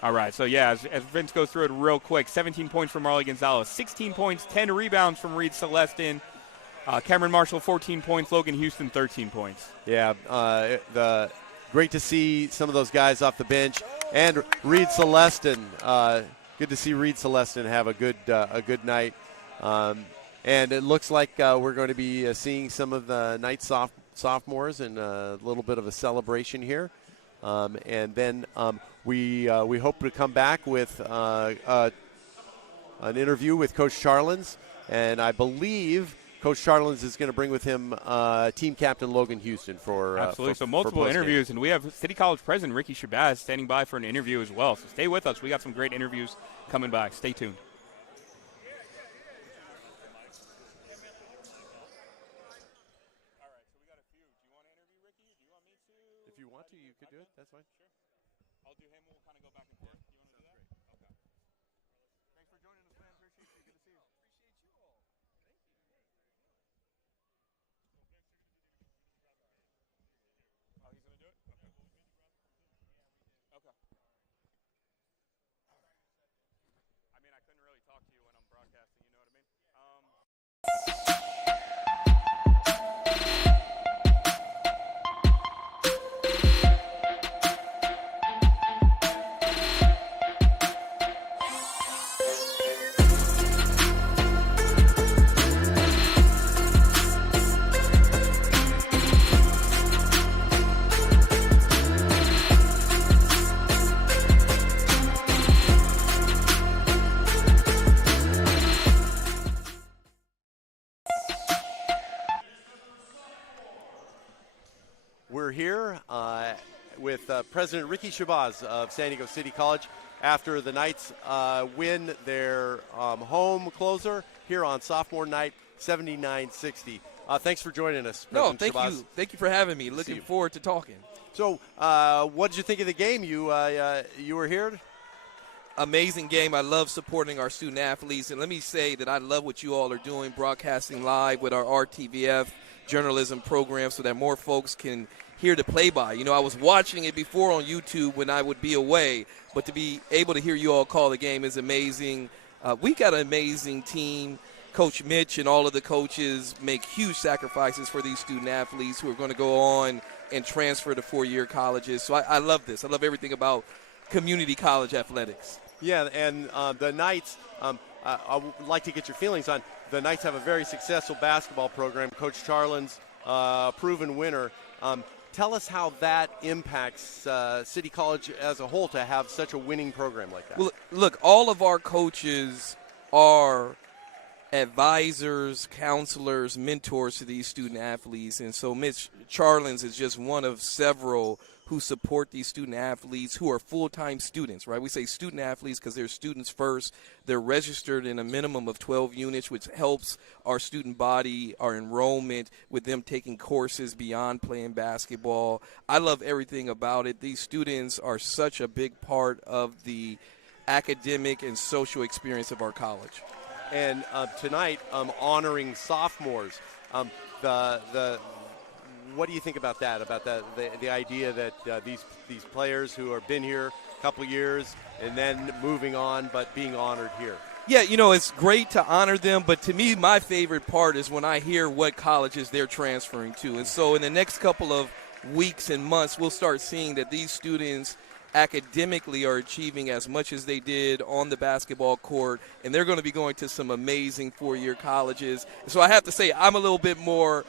All right, so as Vince goes through it real quick, 17 points from Marlon Gonzalez, 16 points, 10 rebounds from Reed Celestin, Cameron Marshall, 14 points, Logan Houston, 13 points. Yeah, great to see some of those guys off the bench. And Reed Celestin, good to see Reed Celestin have a good night. And it looks like we're going to be seeing some of the Knights sophomores and a little bit of a celebration here. And then we hope to come back with an interview with Coach Charlins. And I believe Coach Charlins is going to bring with him team captain Logan Houston for absolutely. For, so multiple for interviews, and we have City College President Ricky Shabazz standing by for an interview as well. So stay with us. We got some great interviews coming by. Stay tuned. If you want to, you could do it. That's fine. Sure. I'll do him. We'll kind of go back and forth. You want to do that? Okay. Thanks for joining us, man. Appreciate you. Good to see you. Appreciate you all. Thank you. Oh, he's going to do it? Okay. Okay. I mean, I couldn't really talk to you when I'm broadcasting, you know what I mean? We're here with President Ricky Shabazz of San Diego City College after the Knights win their home closer here on sophomore night, 79-60. Thanks for joining us, President Shabazz. You. Thank you for having me. Looking forward to talking. So, what did you think of the game? You were here? Amazing game. I love supporting our student athletes. And let me say that I love what you all are doing, broadcasting live with our RTVF journalism program so that more folks can hear the play-by. You know, I was watching it before on YouTube when I would be away, but to be able to hear you all call the game is amazing. We got an amazing team. Coach Mitch and all of the coaches make huge sacrifices for these student athletes who are going to go on and transfer to four-year colleges. So I love this. I love everything about community college athletics. Yeah, and the Knights, I would like to get your feelings on. The Knights have a very successful basketball program. Coach Charlin's proven winner. Tell us how that impacts City College as a whole to have such a winning program like that. Well, look, all of our coaches are advisors, counselors, mentors to these student athletes. And so Mitch Charlins is just one of several who support these student athletes who are full-time students, right? We say student athletes because they're students first. They're registered in a minimum of 12 units, which helps our student body, our enrollment, with them taking courses beyond playing basketball. I love everything about it. These students are such a big part of the academic and social experience of our college. And tonight, honoring sophomores. What do you think about that? About the idea that these players who have been here a couple years and then moving on, but being honored here? Yeah, you know, it's great to honor them, but to me, my favorite part is when I hear what colleges they're transferring to. And so in the next couple of weeks and months, we'll start seeing that these students academically are achieving as much as they did on the basketball court, and they're going to be going to some amazing four-year colleges. And so I have to say I'm a little bit more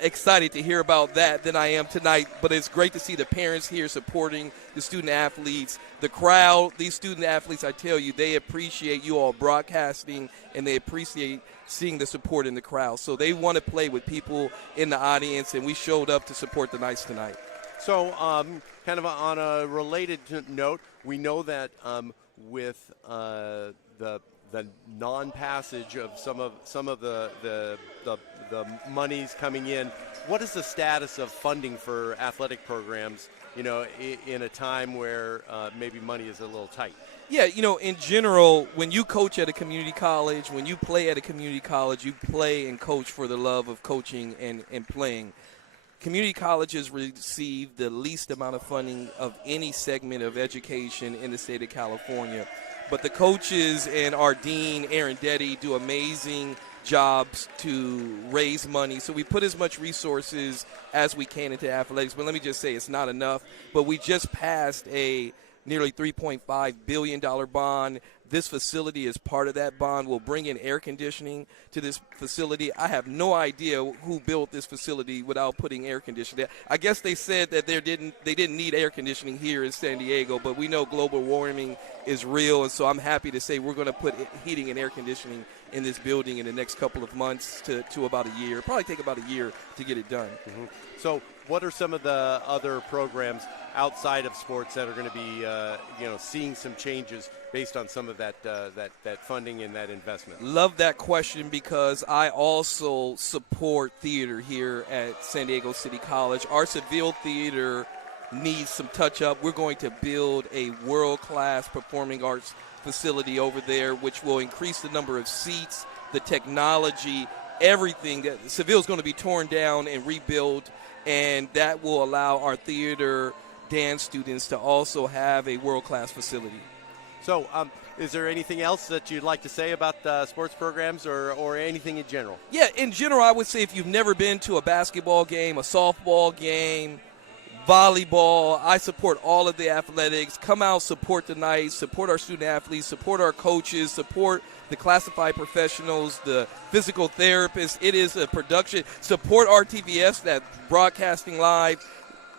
excited to hear about that than I am tonight, but it's great to see the parents here supporting the student athletes, the crowd. These student athletes, I tell you, they appreciate you all broadcasting, and they appreciate seeing the support in the crowd. So they want to play with people in the audience, and we showed up to support the Knights tonight. So kind of on a related note, we know that with the non-passage of some of the monies coming in, what is the status of funding for athletic programs, you know, in a time where maybe money is a little tight? Yeah, you know, in general, when you coach at a community college, when you play at a community college, you play and coach for the love of coaching and playing. Community colleges receive the least amount of funding of any segment of education in the state of California. But the coaches and our dean, Aaron Detty, do amazing jobs to raise money. So we put as much resources as we can into athletics. But let me just say, it's not enough. But we just passed a nearly $3.5 billion bond. This facility is part of that bond. We'll bring in air conditioning to this facility. I have no idea who built this facility without putting air conditioning. I guess they said that they didn't need air conditioning here in San Diego, but we know global warming is real, and so I'm happy to say we're going to put heating and air conditioning in this building in the next couple of months to about a year. It'll probably take about a year to get it done. Mm-hmm. So what are some of the other programs outside of sports that are going to be, seeing some changes based on some of that funding and that investment? Love that question because I also support theater here at San Diego City College. Our Seville Theater needs some touch-up. We're going to build a world-class performing arts facility over there, which will increase the number of seats, the technology, everything. Seville is going to be torn down and rebuilt, and that will allow our theater dance students to also have a world-class facility. So is there anything else that you'd like to say about sports programs or anything in general? Yeah, in general, I would say if you've never been to a basketball game, a softball game, volleyball, I support all of the athletics. Come out, support the Knights, support our student athletes, support our coaches, support the classified professionals, the physical therapists. It is a production. Support RTVS, that broadcasting live.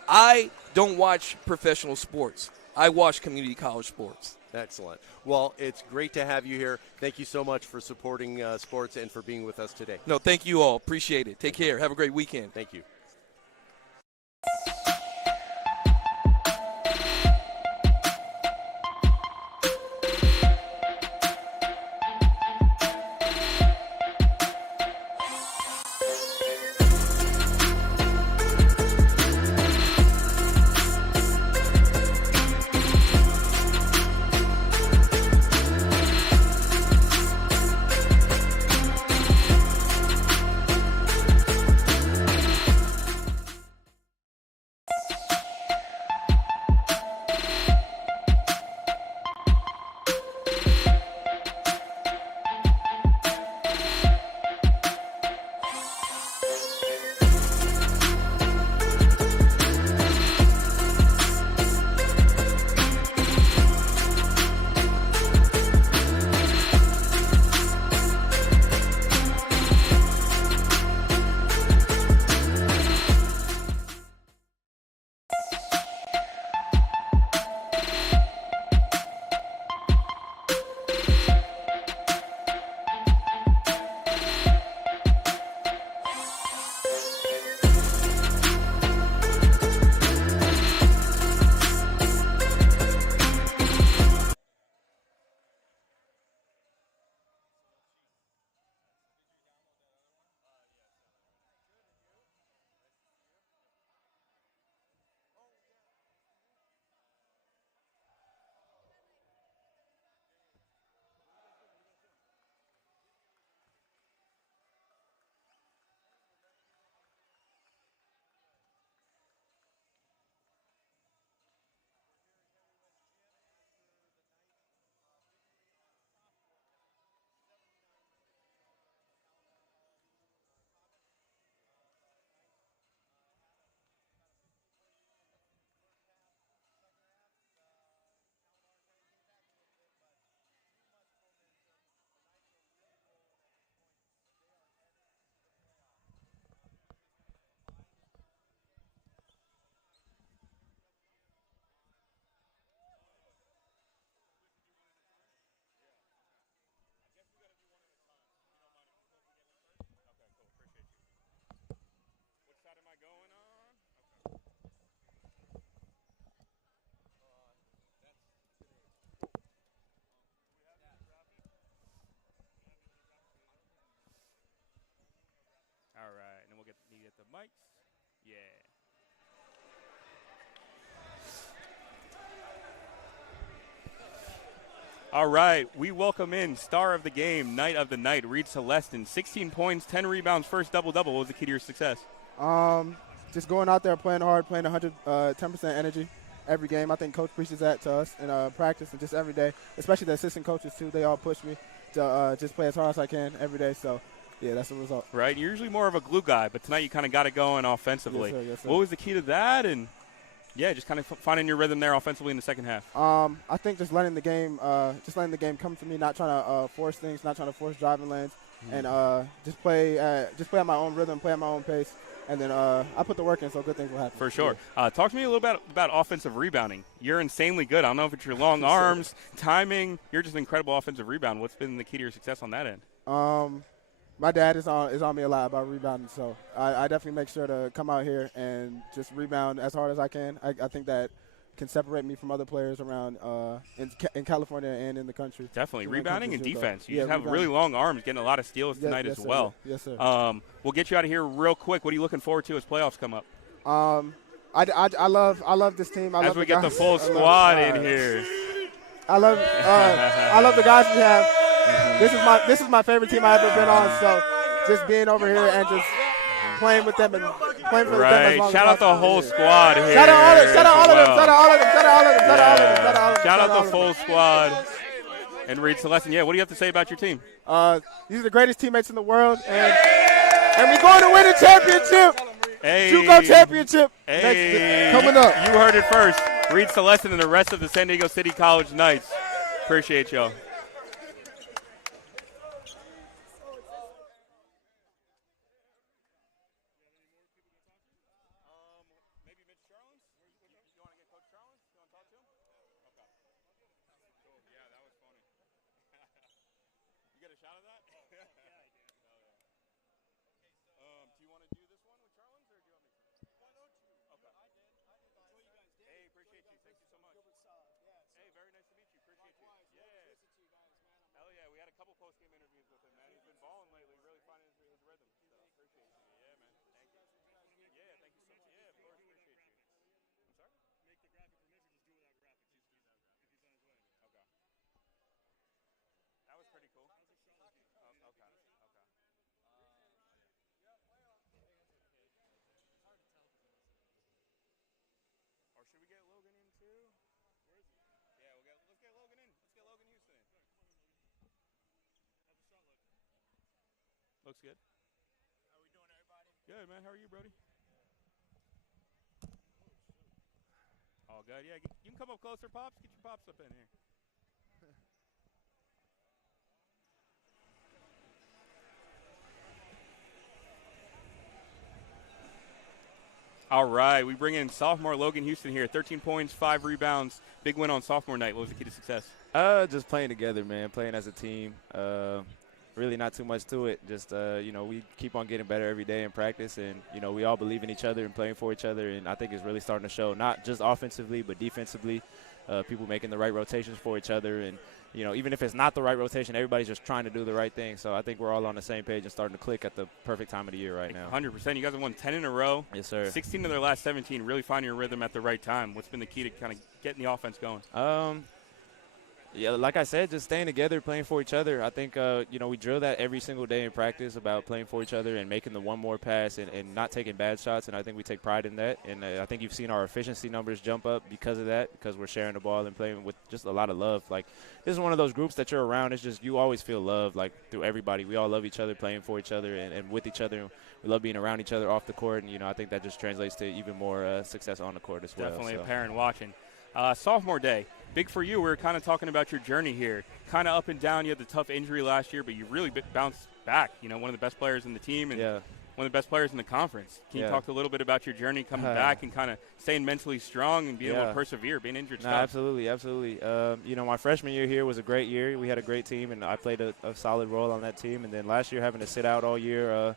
I don't watch professional sports. I watch community college sports. Excellent. Well, it's great to have you here. Thank you so much for supporting sports and for being with us today. No, thank you all. Appreciate it. Take care. Have a great weekend. Thank you. All right, and then we'll get the mics. Yeah. All right, we welcome in star of the game, night of the night, Reed Celestin. 16 points, 10 rebounds, first double-double. What was the key to your success? Just going out there, playing hard, playing 10% energy every game. I think Coach preaches that to us in practice and just every day, especially the assistant coaches, too. They all push me to just play as hard as I can every day. So, yeah, that's the result. Right. You're usually more of a glue guy, but tonight you kind of got it going offensively. Yes, sir. Yes, sir. What was the key to that? And Yeah, just kind of finding your rhythm there offensively in the second half. I think just letting the game come to me, not trying to force things, not trying to force driving lanes, and just play at my own rhythm, play at my own pace, and then I put the work in, so good things will happen. For sure. Talk to me a little bit about offensive rebounding. You're insanely good. I don't know if it's your long arms, timing. You're just an incredible offensive rebound. What's been the key to your success on that end? My dad is on me a lot about rebounding, so I definitely make sure to come out here and just rebound as hard as I can. I think that can separate me from other players around in California and in the country. Definitely. Rebounding and defense. You just have really long arms, getting a lot of steals tonight as well. Yes, sir. We'll get you out of here real quick. What are you looking forward to as playoffs come up? I love this team. As we get the full squad in here. I love the guys we have. This is my favorite team I've ever been on. So just being over here and just playing with them and playing for them as long Shout as out the whole squad here. Shout out all of them. Shout out the full squad. And Reed Celestin, what do you have to say about your team? These are the greatest teammates in the world, and we're going to win a championship. Hey. Two-go championship coming up. You heard it first. Reed Celestin and the rest of the San Diego City College Knights. Appreciate y'all. Looks good. How are we doing, everybody? Good, man. How are you, Brody? All good. Yeah, you can come up closer, Pops. Get your Pops up in here. All right, we bring in sophomore Logan Houston here. 13 points, 5 rebounds. Big win on sophomore night. What was the key to success? Just playing together, man. Playing as a team. Really not too much to it. Just, we keep on getting better every day in practice, and, we all believe in each other and playing for each other, and I think it's really starting to show, not just offensively but defensively. People making the right rotations for each other, and, even if it's not the right rotation, everybody's just trying to do the right thing. So I think we're all on the same page and starting to click at the perfect time of the year right now. 100%. You guys have won 10 in a row. Yes, sir. 16 of their last 17. Really finding your rhythm at the right time. What's been the key to kind of getting the offense going? Yeah, like I said, just staying together, playing for each other. I think, we drill that every single day in practice about playing for each other and making the one more pass and not taking bad shots, and I think we take pride in that. And I think you've seen our efficiency numbers jump up because of that, because we're sharing the ball and playing with just a lot of love. Like, this is one of those groups that you're around. It's just you always feel love, like, through everybody. We all love each other, playing for each other and with each other. We love being around each other off the court, and, I think that just translates to even more success on the court as well. Definitely apparent watching. Sophomore day. Big for you. We were kind of talking about your journey here. Kind of up and down. You had the tough injury last year, but you really bounced back. One of the best players in the team and one of the best players in the conference. Can you talk a little bit about your journey coming back and kind of staying mentally strong and being able to persevere, being injured? Absolutely. My freshman year here was a great year. We had a great team, and I played a solid role on that team. And then last year having to sit out all year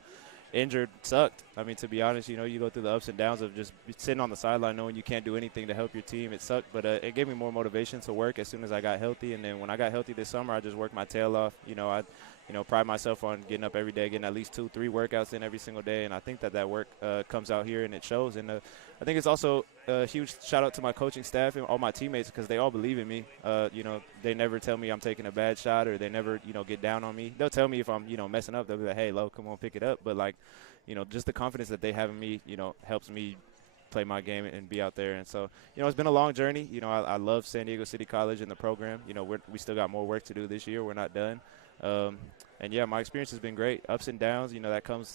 injured sucked. I mean, to be honest, you go through the ups and downs of just sitting on the sideline knowing you can't do anything to help your team. It sucked, but it gave me more motivation to work as soon as I got healthy. And then when I got healthy this summer, I just worked my tail off. I pride myself on getting up every day, getting at least 2-3 workouts in every single day, and I think that work comes out here and it shows. And I think it's also a huge shout out to my coaching staff and all my teammates because they all believe in me. They never tell me I'm taking a bad shot or they never, get down on me. They'll tell me if I'm, messing up. They'll be like, hey, Lo, come on, pick it up. But, just the confidence that they have in me, helps me play my game and be out there. And so, it's been a long journey. I love San Diego City College and the program. We still got more work to do this year. We're not done. My experience has been great. Ups and downs,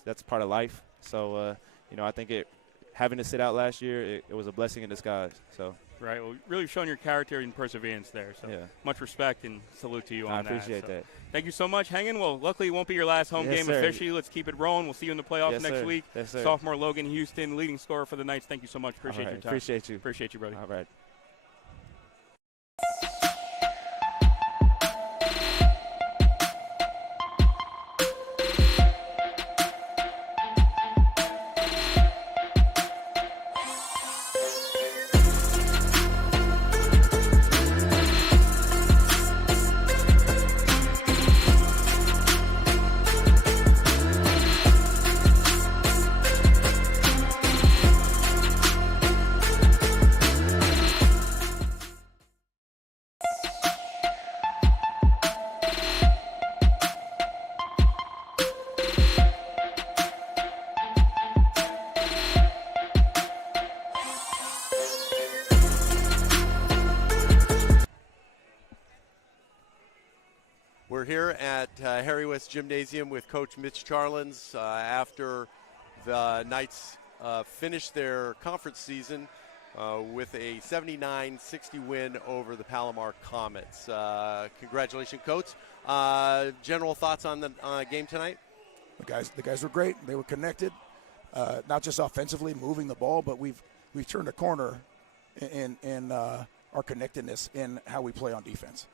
that's part of life. So, I think having to sit out last year, it was a blessing in disguise. So. Right. Well, really showing your character and perseverance there. So much respect and salute to you on that. I appreciate that. Thank you so much. Hang in. Well, luckily it won't be your last home game officially. Let's keep it rolling. We'll see you in the playoffs next week. Yes, sir. Sophomore Logan Houston, leading scorer for the Knights. Thank you so much. Appreciate your time. Appreciate you. Appreciate you, brother. All right. We're here at Harry West Gymnasium with Coach Mitch Charlins after the Knights finished their conference season with a 79-60 win over the Palomar Comets. Congratulations, Coach. General thoughts on the game tonight? The guys were great. They were connected, not just offensively moving the ball, but we've turned a corner in our connectedness in how we play on defense.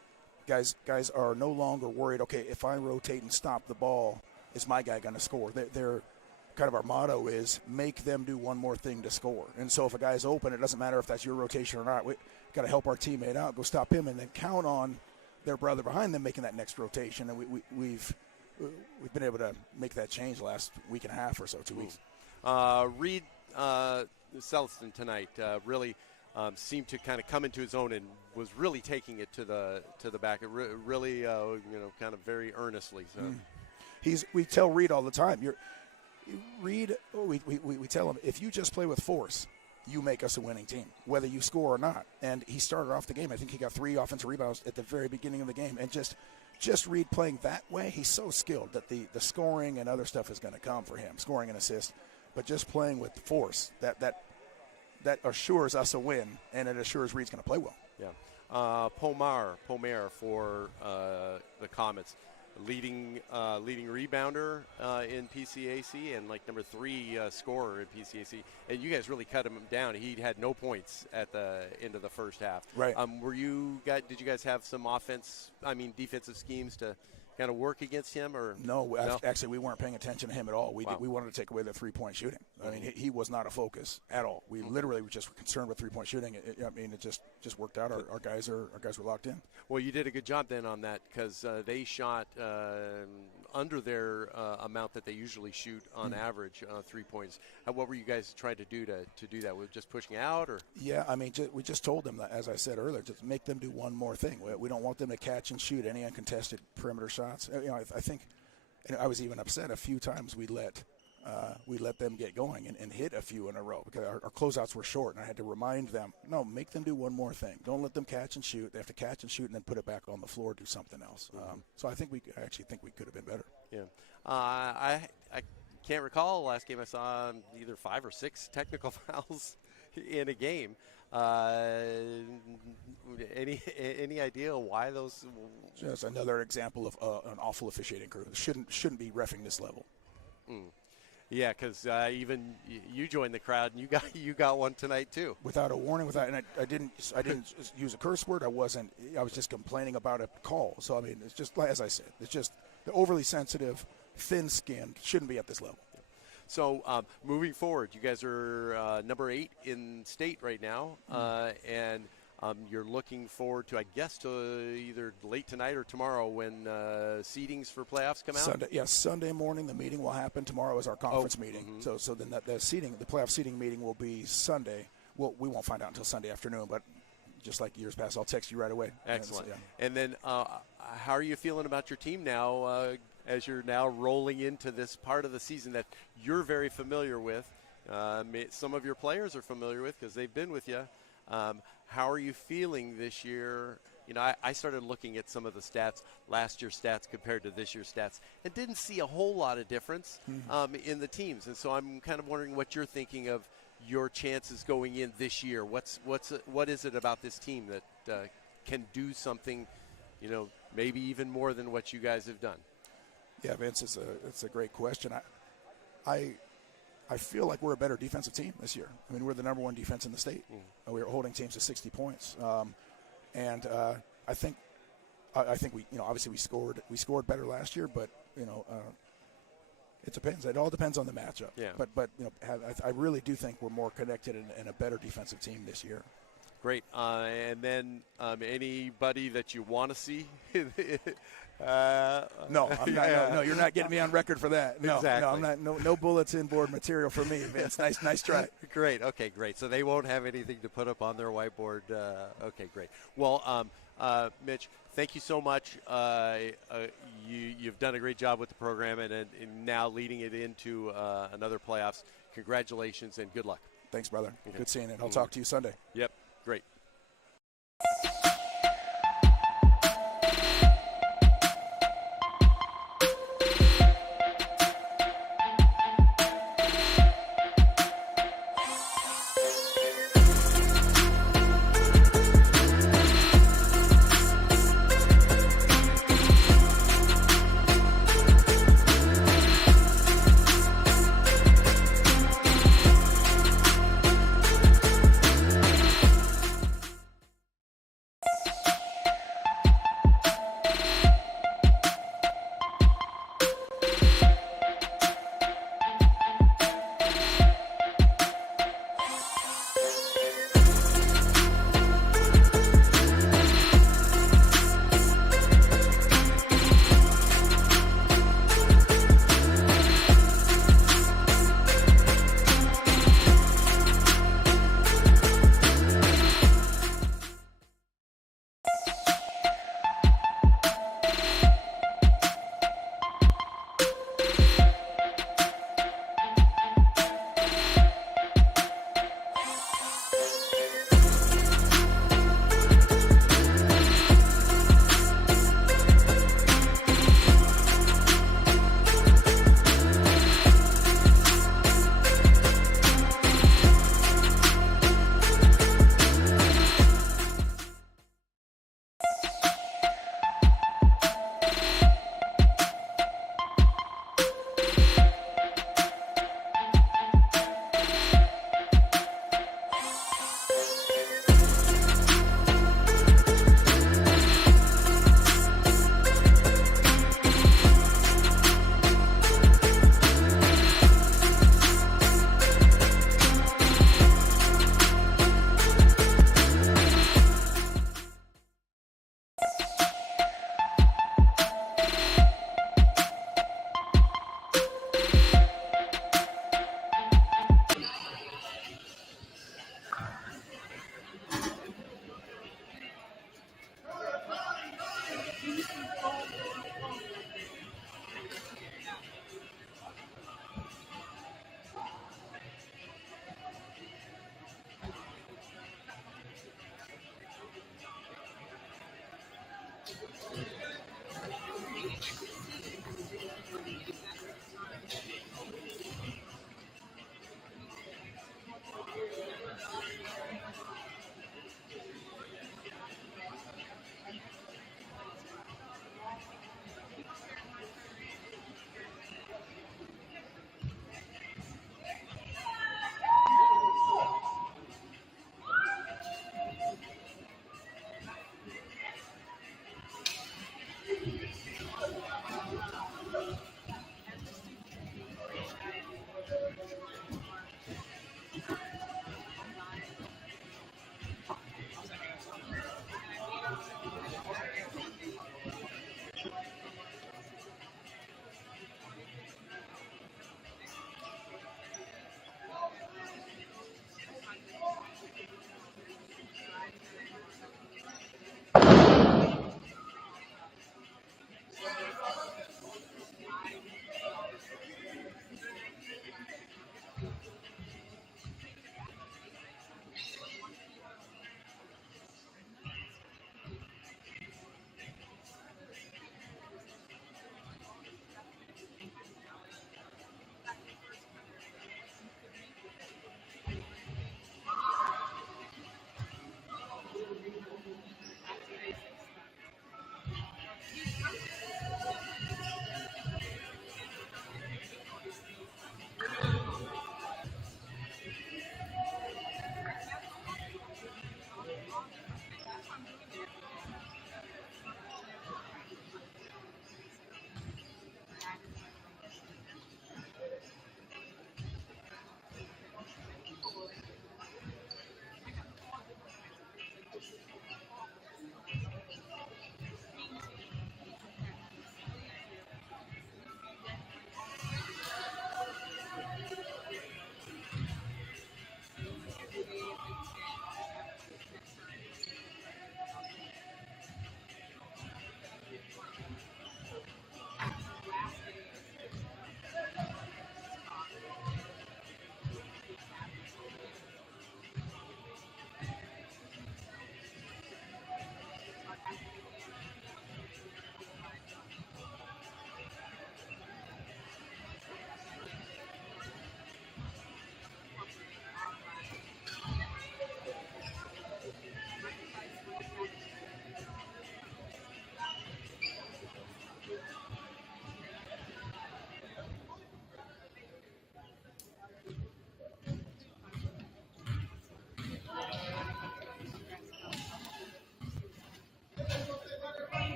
Guys are no longer worried, okay, if I rotate and stop the ball, is my guy going to score? They're kind of our motto is make them do one more thing to score. And so if a guy's open, it doesn't matter if that's your rotation or not. We got to help our teammate out, go stop him, and then count on their brother behind them making that next rotation. And we've been able to make that change the last week and a half or so, 2 weeks. Reed Selliston tonight really seemed to kind of come into his own and was really taking it to the back. It really, kind of very earnestly. So. We tell Reed all the time. We tell him, if you just play with force, you make us a winning team, whether you score or not. And he started off the game. I think he got 3 offensive rebounds at the very beginning of the game. And just Reed playing that way, he's so skilled that the scoring and other stuff is going to come for him, scoring and assist. But just playing with force, that assures us a win, and it assures Reed's going to play well. Yeah. Palomar for the Comets, leading rebounder in PCAC and number 3 scorer in PCAC. And you guys really cut him down. He had no points at the end of the first half. Right. Did you guys have some defensive schemes to kind of work against him, or no? Actually, we weren't paying attention to him at all. We wanted to take away the 3-point shooting. I mean, he was not a focus at all. We literally were just concerned with 3-point shooting. It just worked out. Our guys were locked in. Well, you did a good job then on that, because they shot under their amount that they usually shoot on average 3 points. What were you guys trying to do to do that? Was just pushing out, or? Yeah, we just told them that, as I said earlier, just make them do one more thing. We don't want them to catch and shoot any uncontested perimeter shots. I think, and I was even upset a few times we let them get going and hit a few in a row, because our closeouts were short, and I had to remind them, no, make them do one more thing. Don't let them catch and shoot. They have to catch and shoot and then put it back on the floor, do something else. So I actually think we could have been better. Yeah. I can't recall the last game I saw either 5 or 6 technical fouls in a game. Any idea why those? Just another example of an awful officiating crew. Shouldn't be reffing this level. Yeah, because even you joined the crowd and you got one tonight too. Without a warning, and I didn't use a curse word. I was just complaining about a call. So I mean, it's just, as I said, it's just the overly sensitive, thin-skinned shouldn't be at this level. So moving forward, you guys are number 8 in state right now, and you're looking forward to, I guess, to either late tonight or tomorrow when seedings for playoffs come out. Sunday morning the meeting will happen. Tomorrow is our conference meeting. So then the playoff seeding meeting will be Sunday. Well, we won't find out until Sunday afternoon, but just like years past, I'll text you right away. Excellent. And then how are you feeling about your team now? As you're now rolling into this part of the season that you're very familiar with, some of your players are familiar with because they've been with you. How are you feeling this year? I started looking at some of the stats, last year's stats compared to this year's stats, and didn't see a whole lot of difference in the teams. And so I'm kind of wondering what you're thinking of your chances going in this year? What is it about this team that can do something, maybe even more than what you guys have done? Yeah, Vince, it's a great question. I feel like we're a better defensive team this year. I mean, we're the number one defense in the state. We're holding teams to 60 points, and I think we, obviously we scored better last year, but it depends. It all depends on the matchup. Yeah. But I really do think we're more connected and a better defensive team this year. Great. And then anybody that you want to see? No, I'm not, no, you're not getting me on record for that. No, Exactly. no, I'm not. No bulletin board material for me, Vince. Nice try. Great. Okay, great. So they won't have anything to put up on their whiteboard. Okay, great. Well, Mitch, thank you so much. You've done a great job with the program and now leading it into another playoffs. Congratulations and good luck. Thanks, brother. Okay. Good seeing it. I'll talk to you Sunday. Yep, great.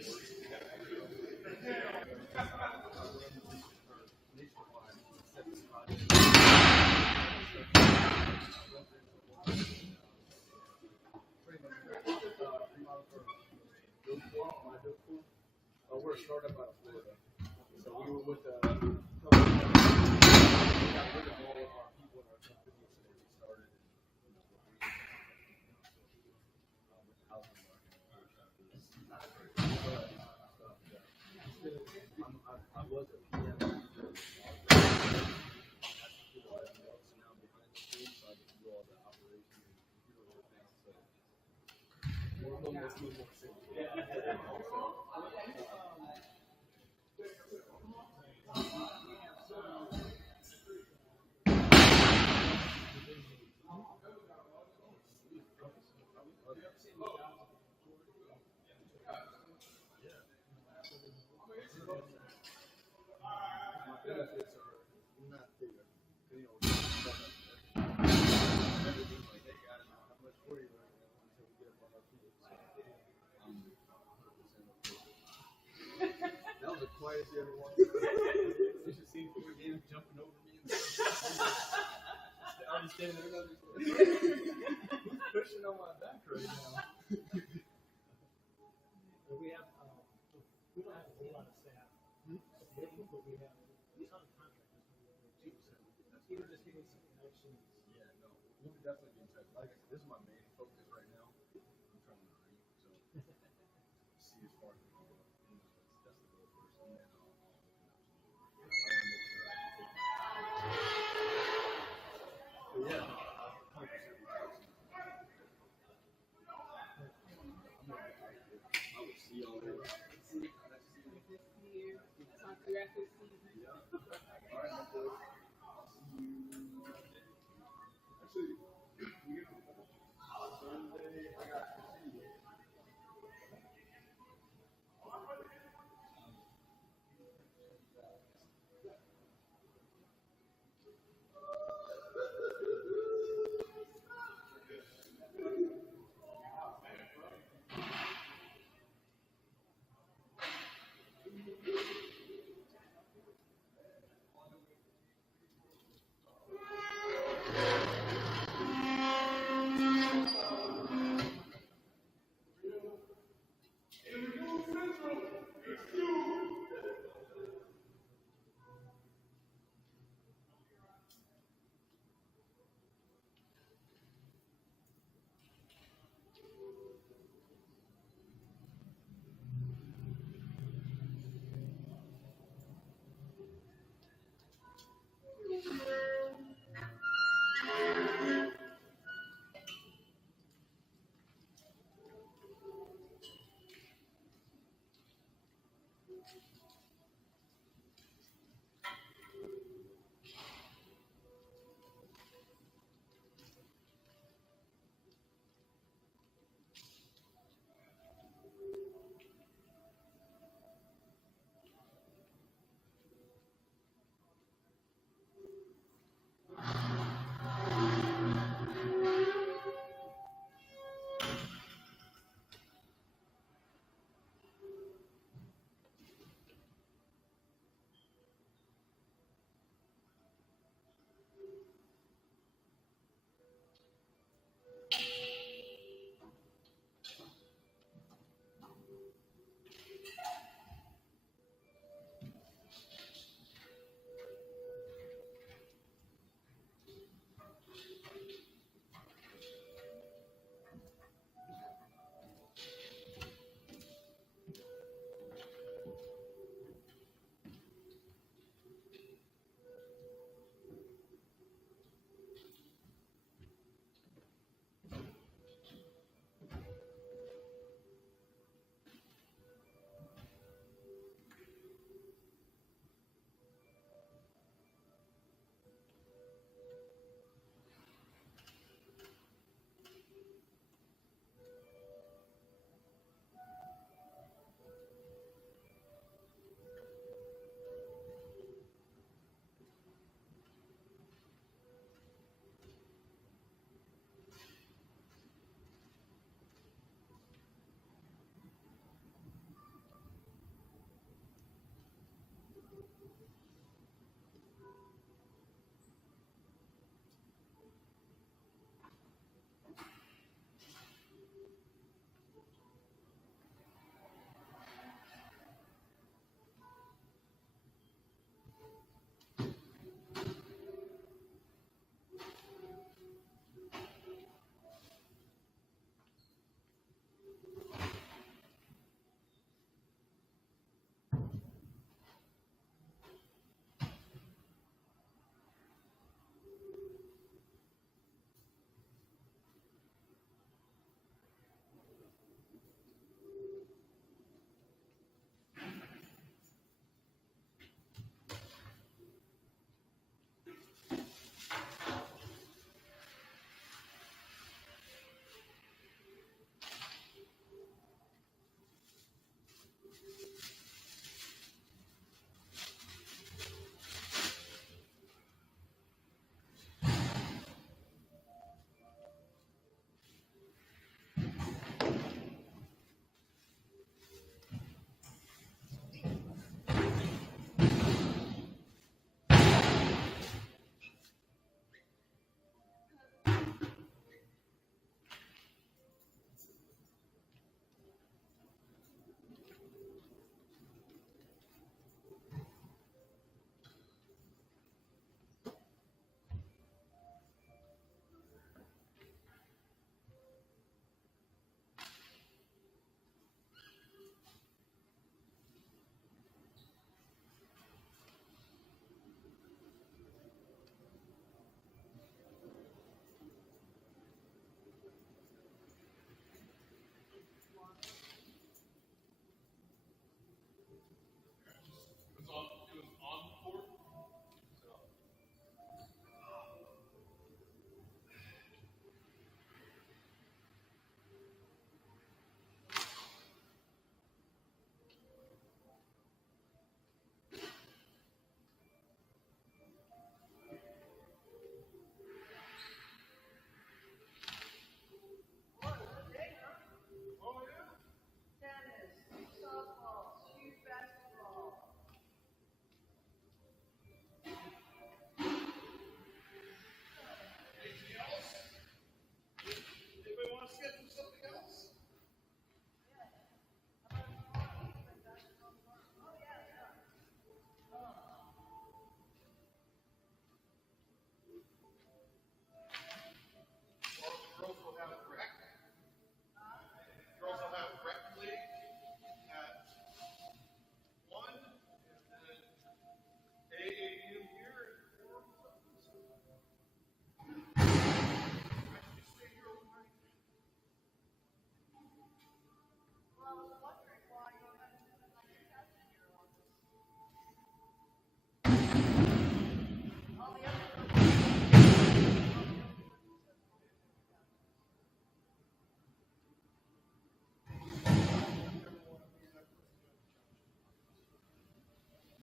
We're a startup out of Florida. So we were with the quietest you ever watched. You should see 4 games jumping over me. I'm just standing there pushing on my back right now. We have, we don't have a whole lot of staff. But we have a ton of contractors. Even just getting some connections. Yeah, no, we'll definitely be in touch. Like I said, this is my main focus right now. I'm trying to recruit, so see as far as we can go. That's the goal first, and then I want to make sure I can take but yeah, 100%. I will see y'all later. Talk to you after